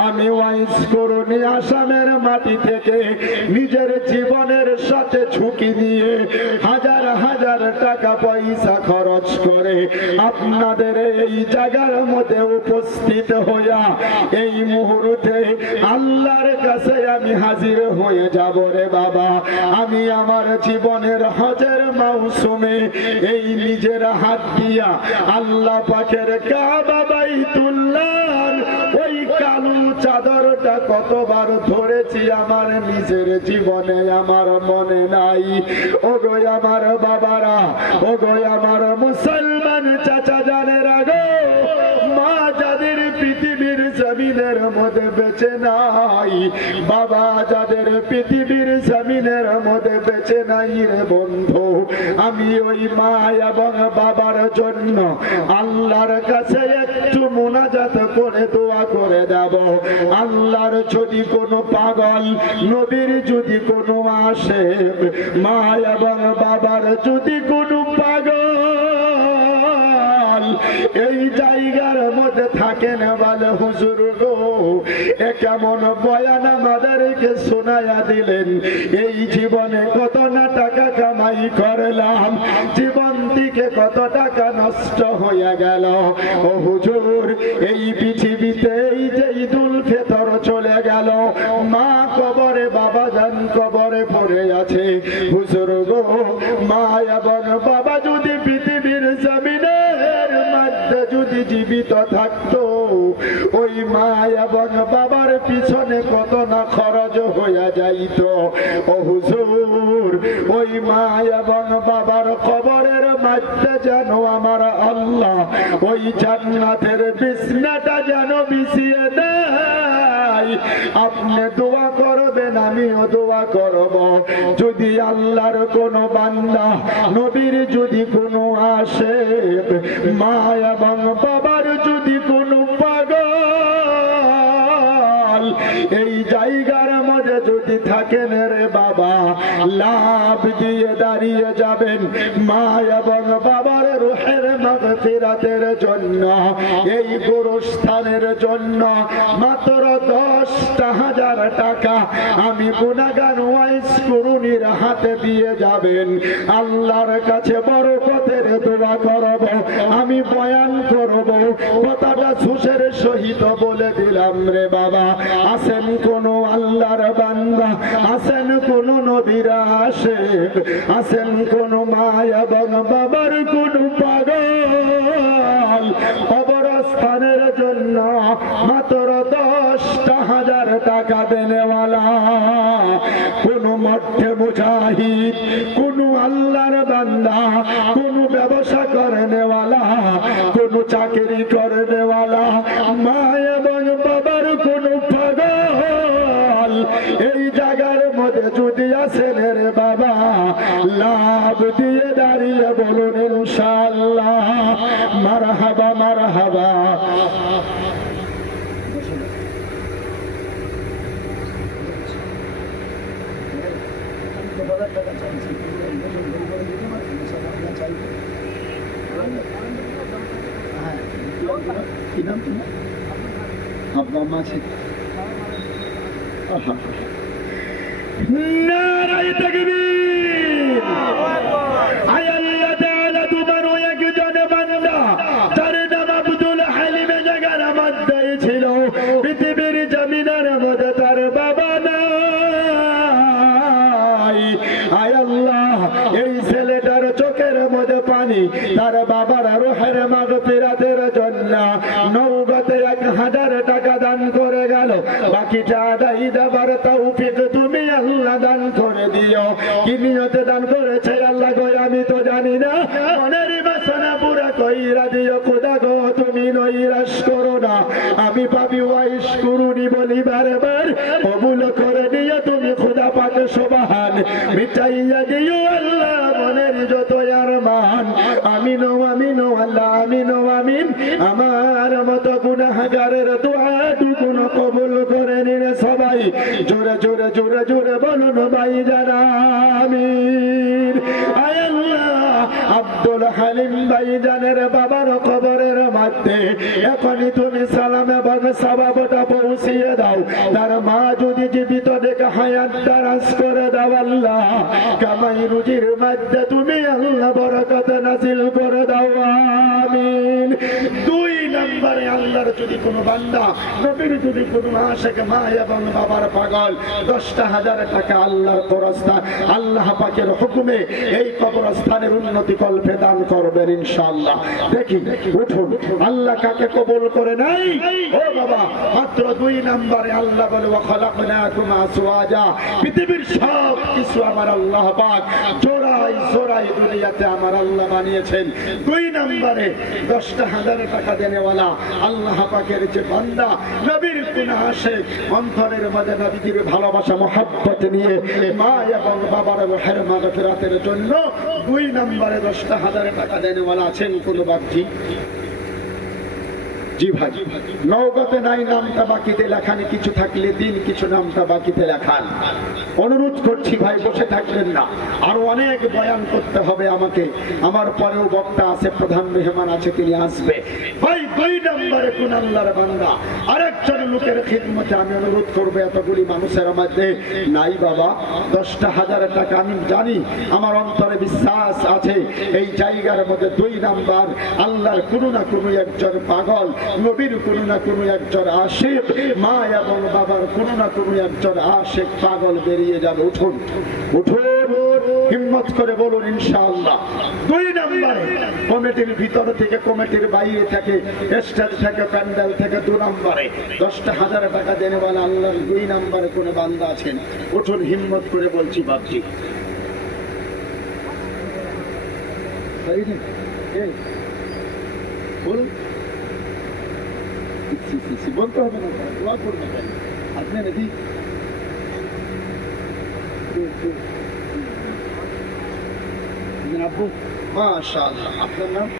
আমি ওয়াইস করুনি আসামের মাটি থেকে নিজের জীবনের সাথে ঝুঁকি নিয়ে হাজার হাজার টাকা পয়সা খরচ করে আপনাদের এই জায়গার মধ্যে উপস্থিত হইয়া এই মুহূর্তে আল্লাহর কাছে আমি হাজির হয়ে যাব রে বাবা। আমি আমার জীবনের হজের মৌসুমে এই নিজের হাত দিয়া আল্লাহ পাকের কাবা বাইতুল্লাহর ওই কালো চাদরটা কতবার ধরেছি আমার নিজের জীবনে আমার মনে নাই। ওগো আমার বাবারা, ওগো আমার মুসলমান চাচা জানেরা গো, মা যাদের পৃথিবীর জমিনের মধ্যে বেঁচে নাই, বাবা যাদের পৃথিবীর জমিনের মধ্যে বেঁচে নাই রে বন্ধু, আমি ওই মা এবং বাবার জন্য আল্লাহর কাছে একটু মুনাজাত করে দোয়া করে দেব। আল্লাহর যদি কোনো পাগল, নবীর যদি কোনো আশেক, মা এবং বাবার যদি কোনো পাগল এই জায়গার মধ্যে থাকেন, বলে হুজুর গো এ কেমন বয়ান আমাদেরকে শোনায়া দিলেন, এই জীবনে কত না টাকা কামাই করলাম, জীবন থেকে কত টাকা নষ্ট হয়ে গেল। ও হুজুর এই পৃথিবীতে এই যে ঈদুল ফিতর চলে গেল, মা কবরে, বাবা জান কবরে পড়ে আছে, হুজুর গো মা এবং বাবা যদি পৃথিবীর জমিনের মধ্যে যদি জীবিত থাকতো, ওই মা এবং বাবার পিছনে কত না খরচ হয়ে যাইত। ও হুজুর ওই মা এবং বাবার কবরের মধ্যে যেন আমার আল্লাহ ওই জান্নাতের বিছনাটা যেন বিছিয়ে দেয়। আপনি দোয়া করবেন, আমিও দোয়া করব, যদি আল্লাহর কোনো বান্দা, নবীর যদি কোনো আশেক, মা এবং বাবার যদি কোনো পাগল এই জায়গার মধ্যে যদি থাকেন রে বাবা, লাভ দিয়ে দাঁড়িয়ে যাবেন মা এবং বাবার রূহের মাগফিরাতের জন্য, এই গোরস্থানের জন্য মাত্র 10,000 টাকা আমি গুনাহগার ওয়াইস করুনির হাতে দিয়ে যাবেন। আল্লাহর কাছে বরকতের দোয়া করব, আমি বয়ান করব, কথাটা সুশের সহিত বলে দিলাম রে বাবা। আসেন কোন আল্লাহর বান্দা, আসেন কোন নবীর আশিক, আসেন কোন মা এবং বাবার কোন পাগল কবরস্থানের জন্য মাত্র 10,000 টাকা দেনেওয়ালা, কোন মধ্যে মুজাহিদ, কোন আল্লাহর বান্দা, কোন ব্যবসা করেনেওয়ালা, কোন চাকরি করেনেওয়ালা, মা এবং বাবার কোন পাগল এই জায়গার মধ্যে যদি আসেন রে বাবা, লাভ দিয়ে দাঁড়িয়ে বলুন ইনশাআল্লাহ মারহাবা মারহাবা। তোমার কি নাম তোমার? আব্বা আম্মা আছে? নারায়ে তাকবীর। আয় আল্লাহ তাআলা তোমার ওই একজন বান্দা তার নাম আব্দুল হালিম জায়গার মধ্যে ছিল, পৃথিবীর জমিনের মধ্যে তার বাবা নাই। আয় আল্লাহ এই ছেলেটার চোখের মধ্যে পানি, তার বাবার রূহের মাগফিরাতের জন্য নওগাঁতে 1000 টাকা দান করে গেল। বাকিটা আদায় দেবার তৌফিক তুমি আল্লাহ দান করে দিও। কি নিয়তে দান করেছে আল্লাহ গো আমি তো জানি না, মনের বাসনা পুরা কইরা দিও খোদা গো, তুমি নৈরাশ করো না। আমি পাবি ওয়াইশ করুনি বলি বারবার, কবুল করে নিও তুমি খোদা পাক সুবহান। মিটাইয়া দিও আল্লাহ মনের যত আরমান। আমিন আমিন আল্লাহ আমিন আমিন। আমার মতো গুনাহগারের দোয়াটুকু কবুল করে নিলে সবাই জোরে জোরে জোরে জোরে বলুন ভাইজান আমিন। আয় আল্লাহ আব্দুল হালিম ভাইজানের বাবার কবরের মধ্যে এখনই তুমি সালাম এবং সওয়াবটা পৌঁছিয়ে দাও। তার মা যদি জীবিত দেখে হায়াত দারাজ করে দাও আল্লাহ, কামাই রুজির মধ্যে তুমি আল্লাহ বরকত নাযিল করে দাও আমিন। 2 নম্বরে আল্লাহর যদি কোনো বান্দা, নবীর যদি কোনো আশিক মা এবং বাবার পাগল, 10,000 টাকা আল্লাহর কবরস্থান আল্লাহ পাকের হুকুমে এই কবরস্থানের উন্নতি কল্পে দান করবেন ইনশাআল্লাহ। দেখি উঠুন, আল্লাহ কাকে কবুল করে নাই? ও বাবা, মাত্র 2 নম্বরে আল্লাহ বলে ওয়া খালাকনাকুম আসওয়াজা, পৃথিবীর সব কিছু আমার আল্লাহ পাক জোড়ায় জোড়ায় দুনিয়াতে আমার আল্লাহ বানিয়েছেন। 2 নম্বরে 10,000 টাকা দেনেওয়ালা আল্লাহ পাকের যে বান্দা, নবীর কোন আশিক, অন্তরের মধ্যে নবীর ভালোবাসা মহব্বত নিয়ে মা এবং বাবার রূহের মাগফিরাতের জন্য 2 নম্বরে 10,000 টাকা দেনেওয়ালা আছেন কোন বাপজি? জি ভাই, নওগাঁতে নাই নামটা বাকিতে লেখানি, কিছু থাকলে দিন, কিছু নামটা বাকিতে লেখান। অনুরোধ করছি ভাই, বসে থাকবেন না, আরো অনেক বয়ান করতে হবে আমাকে। আমার পরেও বক্তা আছে, প্রধান মেহমান আছে, তিনি আসবে। ভাই 2 নম্বরে কোন আল্লাহর বান্দা আরেকজন লোকের খিদমতে আমি অনুরোধ করবো, এতগুলি মানুষের মধ্যে নাই বাবা 10,000 টাকা। আমি জানি, আমার অন্তরে বিশ্বাস আছে এই জায়গার মধ্যে 2 নাম্বার আল্লাহর কোনো না কোনো একজন পাগল, নবীর কোনো না কোনো একজন আশিক, মা এবং বাবার কোনো না কোনো একজন আশিক পাগল বেরিয়ে যাবে। উঠুন উঠুন, হিম্মত করে বলুন ইনশাআল্লাহ। 2 নম্বরে কমিটির ভিতর থেকে, কমিটির বাইরে থেকে, স্টেজ থেকে, প্যান্ডেল থেকে 2 নম্বরে 10,000 টাকা দেনেওয়ালা আল্লাহর 2 নম্বরে কোন বান্দা আছেন? উঠুন, হিম্মত করে বলছি বাপজি। বলুন, বলতে হবে না, দোয়া করবেন আপনি নাকি? আব্বু মাশাআল্লাহ, আপনার নাম?